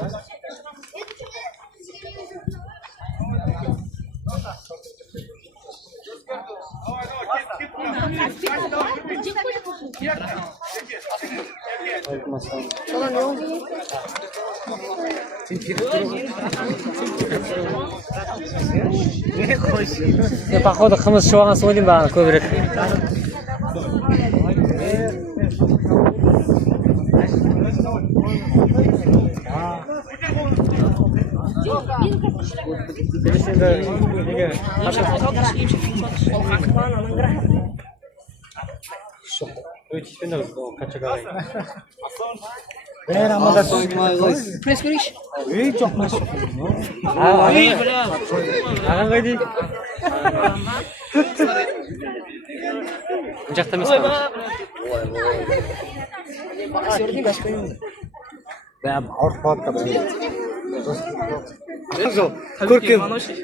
Походу қымыз шуаған соң деймін бағана көбірек.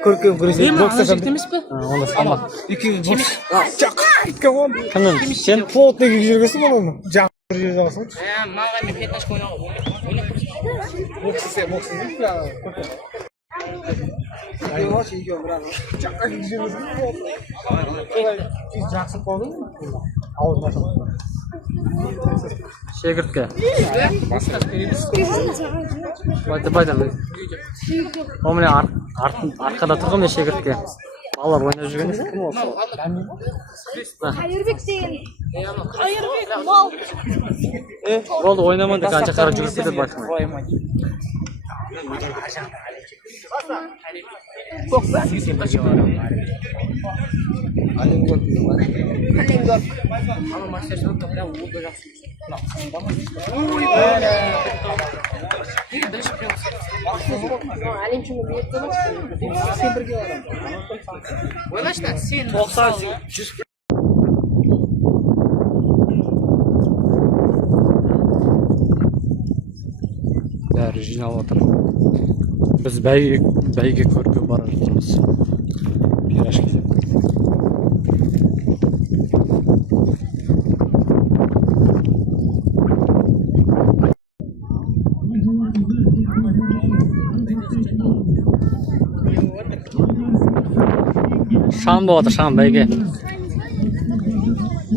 Көркем күреседі. Бокста жемес пе? Оны салмақ. Кімнің? Сен плотный жүргесің ба оны? Жақын жерде қалсың. Маған мен 15 ойнауға ойнап көрсетейін. Боксы дейсің бе? Жақсы болдың ба? Ауызына салып. Шегіртке. Байдан. О, міне арқада тұрған мен шегіртке. Балалар ойнап жүрген кім ол? Қайырбек деген. Қайырбек мал. Болды, ойнамады, қанша қара жүріп кетеді байқамай. Bәрі жиналып отыр. Біз бәйге көрге бара жатырмыз. Пирожки. Шам болып отыр, шам бәйге.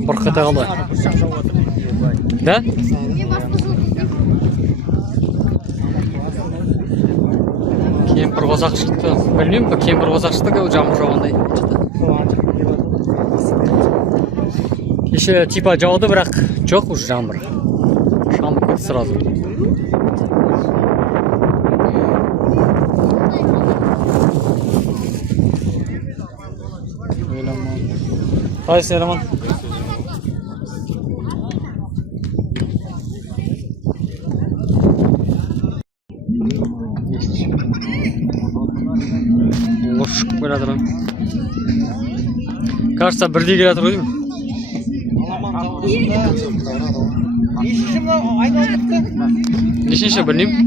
Бұрқыта қалды. Да? Кемпір қозақ шықты. Білмеймін, кемпір қозақ шықты, жаңбыр жауғандай. Кеше типа жауды, бірақ жоқ уже жаңбыр. Шам кетті сразу. Қайсы Еламан? Шығып келе жатыр. Кажется, бірдей келе жатыр ғой деймін. Нешінші білмеймін?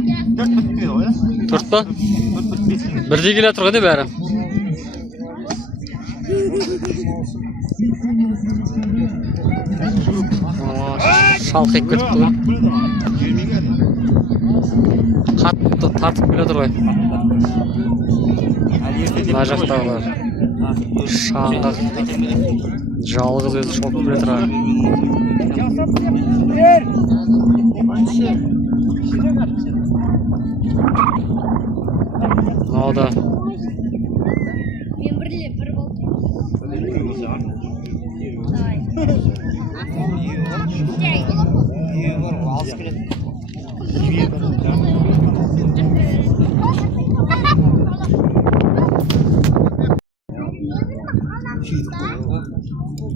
Төрт па? Бірдей келе жатыр ғой де бәрі. Шалқайып кетіпті ғой. Қатты тартып келе жатыр ғой. Мына жақтағылар шаңғақ жалғыз өзі шоқып келе жатыр. Мынау да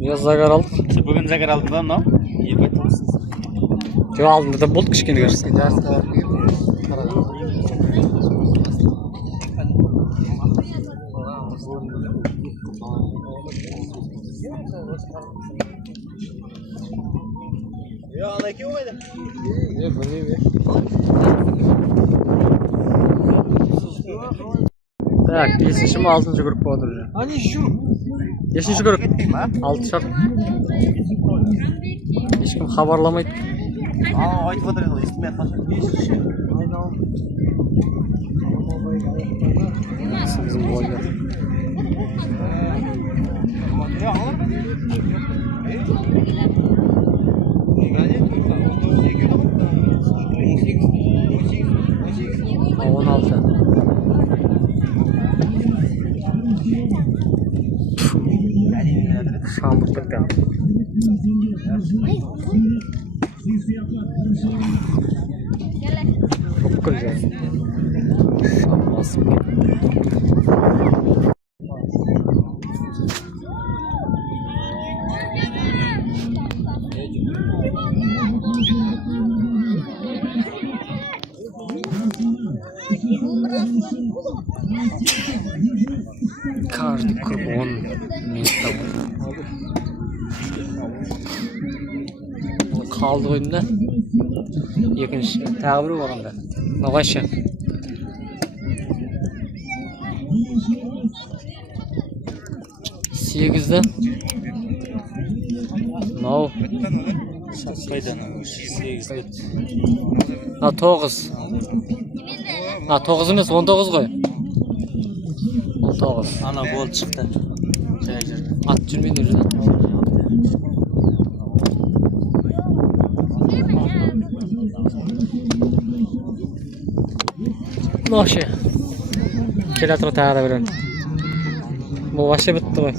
Я загар алдық. Сен бүгін загар алдың ба мынау? Жоқ, алдында да болды кішкене кажется. Так, 5-ші ме 6-шы көріп болады уже. Бесінші көріп, 6 шар. Ешкім хабарламайды. Айтып отыр енді, естімей атқан шығар. 8 блогер. Шамбық кеткен. Бүкіл жер шам басып кетті. Каждый круг 10 минутта қалды қойдым. Екінші тағы бір орында. Нағайшы. Сегізді. Нау. Қайдан 8-8. 9. 9 емес 19 ғой. 19. Ана болды шықты. Жай жүрді. Ат жүрмейді жүрді. Вообще. Келе жатыр тағы да бірін. Бұл вообще бітті ғой.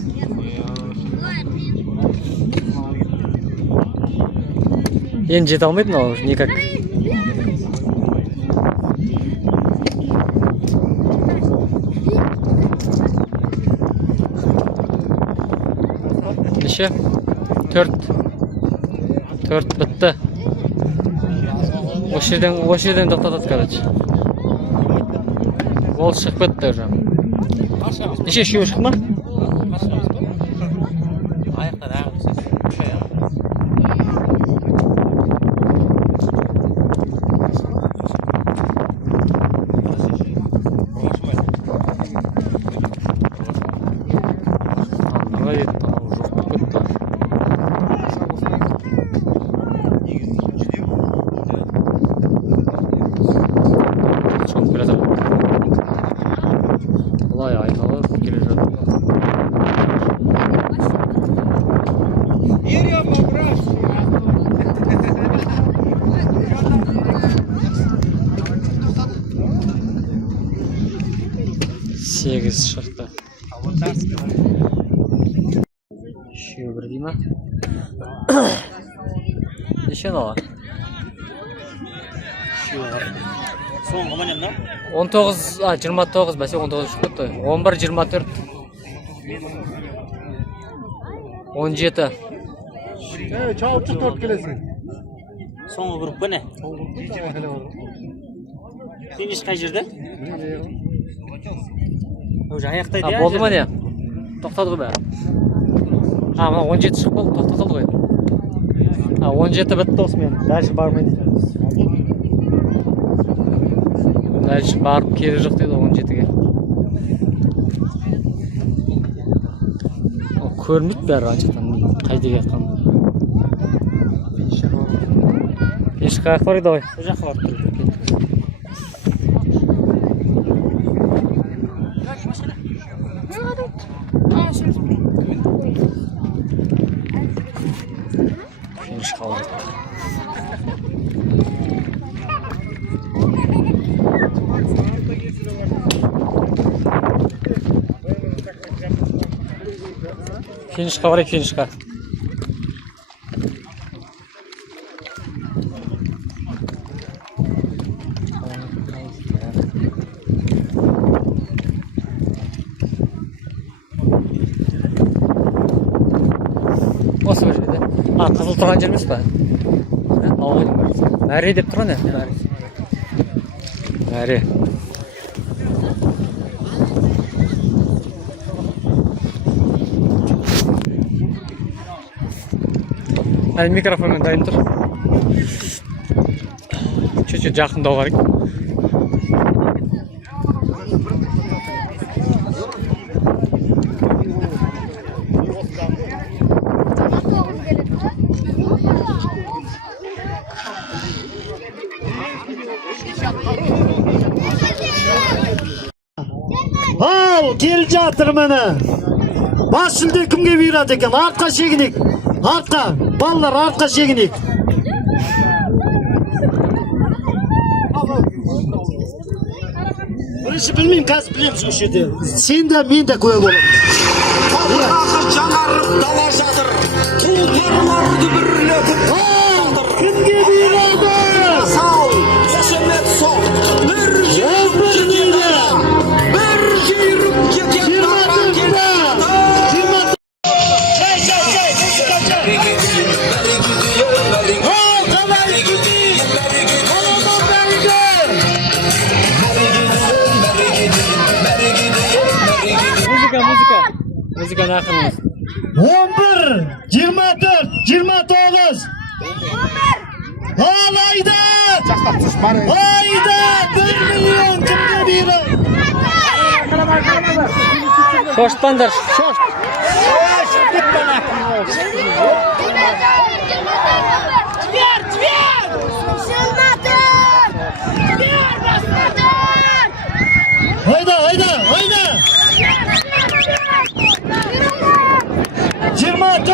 Енді жете алмайды мынау никак. Neçe? 4 bitti. O yerden to'xtatadi, короче. Gol chiqib ketdi hocam. Neçe shu chiqma? Ayakta da. Çok biraz olay aynalı gelir. Yer yapma bırak. 8 çıktı. Şu bir değil mi? Neçe var? Son komandan da. 19, 29 basi 19 çıktı. 11, 24. 17. Evet, çalıp çık 4 kelesin. Son grup bu ne? Finish kaçırdı? Hoca ayaktaydı ya. Oldu mu ne? To'xtadı be. Ha, mana 17 chiqib qoldi, to'xtatildi qo'y. Ha, 17 bitti Osman. Dальше bormaydi. Dальше borib keri yo'q dedi 17 ga. O ko'rmik ber anchadan qayda yotgan. Ish qayerga bordi voy? Hoca xabar qildi. Finish kaldı. Finish kaldı, finish kaldı. Осы бір жерде. А, қызыл тұрған жер емес па? Ауыл деймін. Мәре деп тұрған ә? Мәре. Әлі микрофонмен дайын тұр. Чуть-чуть жақындау керек. Al kel жатыр міне. Бас жүлде кімге бұйырады екен? Артқа шегінек. Артқа. Балалар артқа шегінек. Бірінші білмеймін, қазір білемін сол жерде. Сен де мен де куә боламын. Жаңарып дала жатыр. Тұлпарларды бірлетіп. Кімге бұйырады? Сау, қошемет соқ. Bir жүйрік кетен дарға келді. Muzika naqimiz. 11, 24, 29. Al ayda. Ayda 1 milyon kimge бұйырады? Şoştandыр. Şoş. Hayda hayda hayda. 24.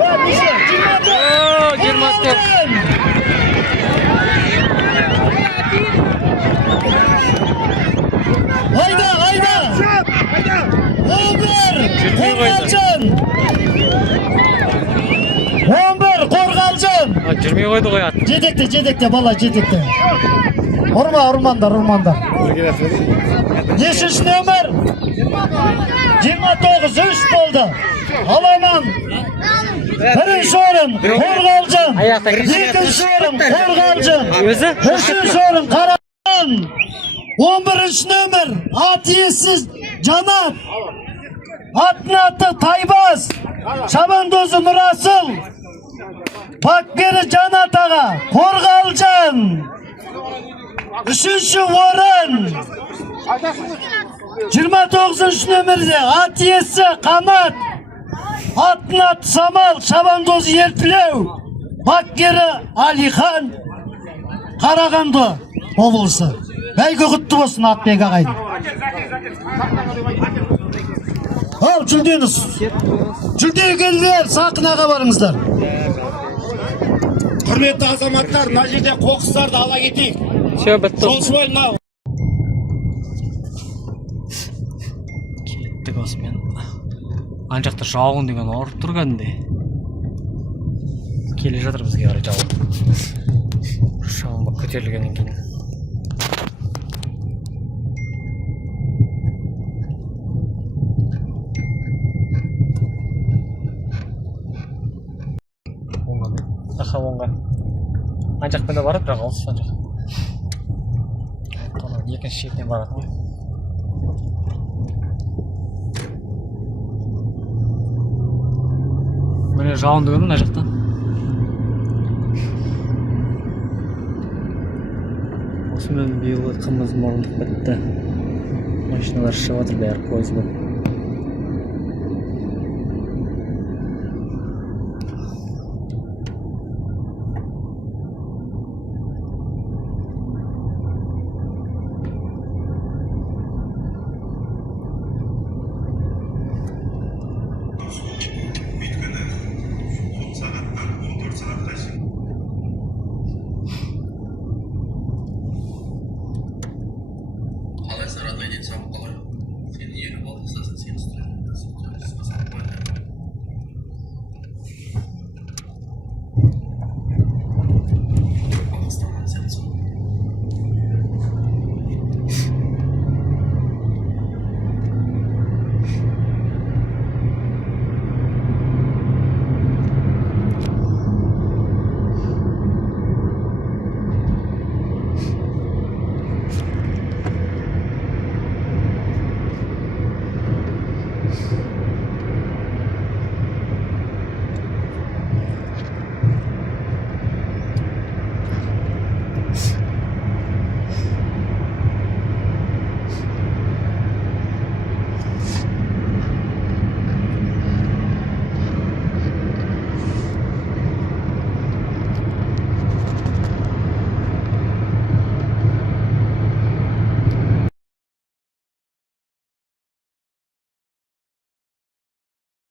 Bak işte 24. 24. Hayda hayda. 11 Qorg'aljon. Жүрмей қойды ғой ат. Жетекте бала жетекте. Urmanlar. Нешінші нөмір? 29 3 bo'ldi. Alamam. Birinchi o'rin Qo'rg'aljon. Ikkinchi o'rin Qo'rg'aljon. O'zi? Uchinchi o'rin Qaraxon. 11-nomer Atiysiz Janat. Atnati Taybas. Shabandozi Nurasul. Bakberi Janat ağa Qo'rg'aljon. 3-o'rin 29-nomerda Atiysi Qanat. Atnat Samal Shabandozi Yerpilev. Bakberi Alixan Qarag'andı облысы. Бәйгі құтты болсын Атбек ағайын. Ал жүлдеңіз. Жүлдеге келділер, сақынаға барыңыздар. Құрметті азаматтар, мына жерде қоқыстарды ала кетейік. Все, бітті. Жолшыбай мынау. Кеттік осымен. Ан жақта жауын деген ұрып тұрғанды. Келе жатыр бізге қарай жауын. Жауын көтерілгеннен кейін. Оңға. Ан жақпен де барады, бірақ алыс ан жақ. Екінші шетінен барады ғой. Міне жауын дүгені мына жақта. Осымен биыл қымыз мұрындық бітті. Машиналар шығып жатыр бәрі пойыз болып.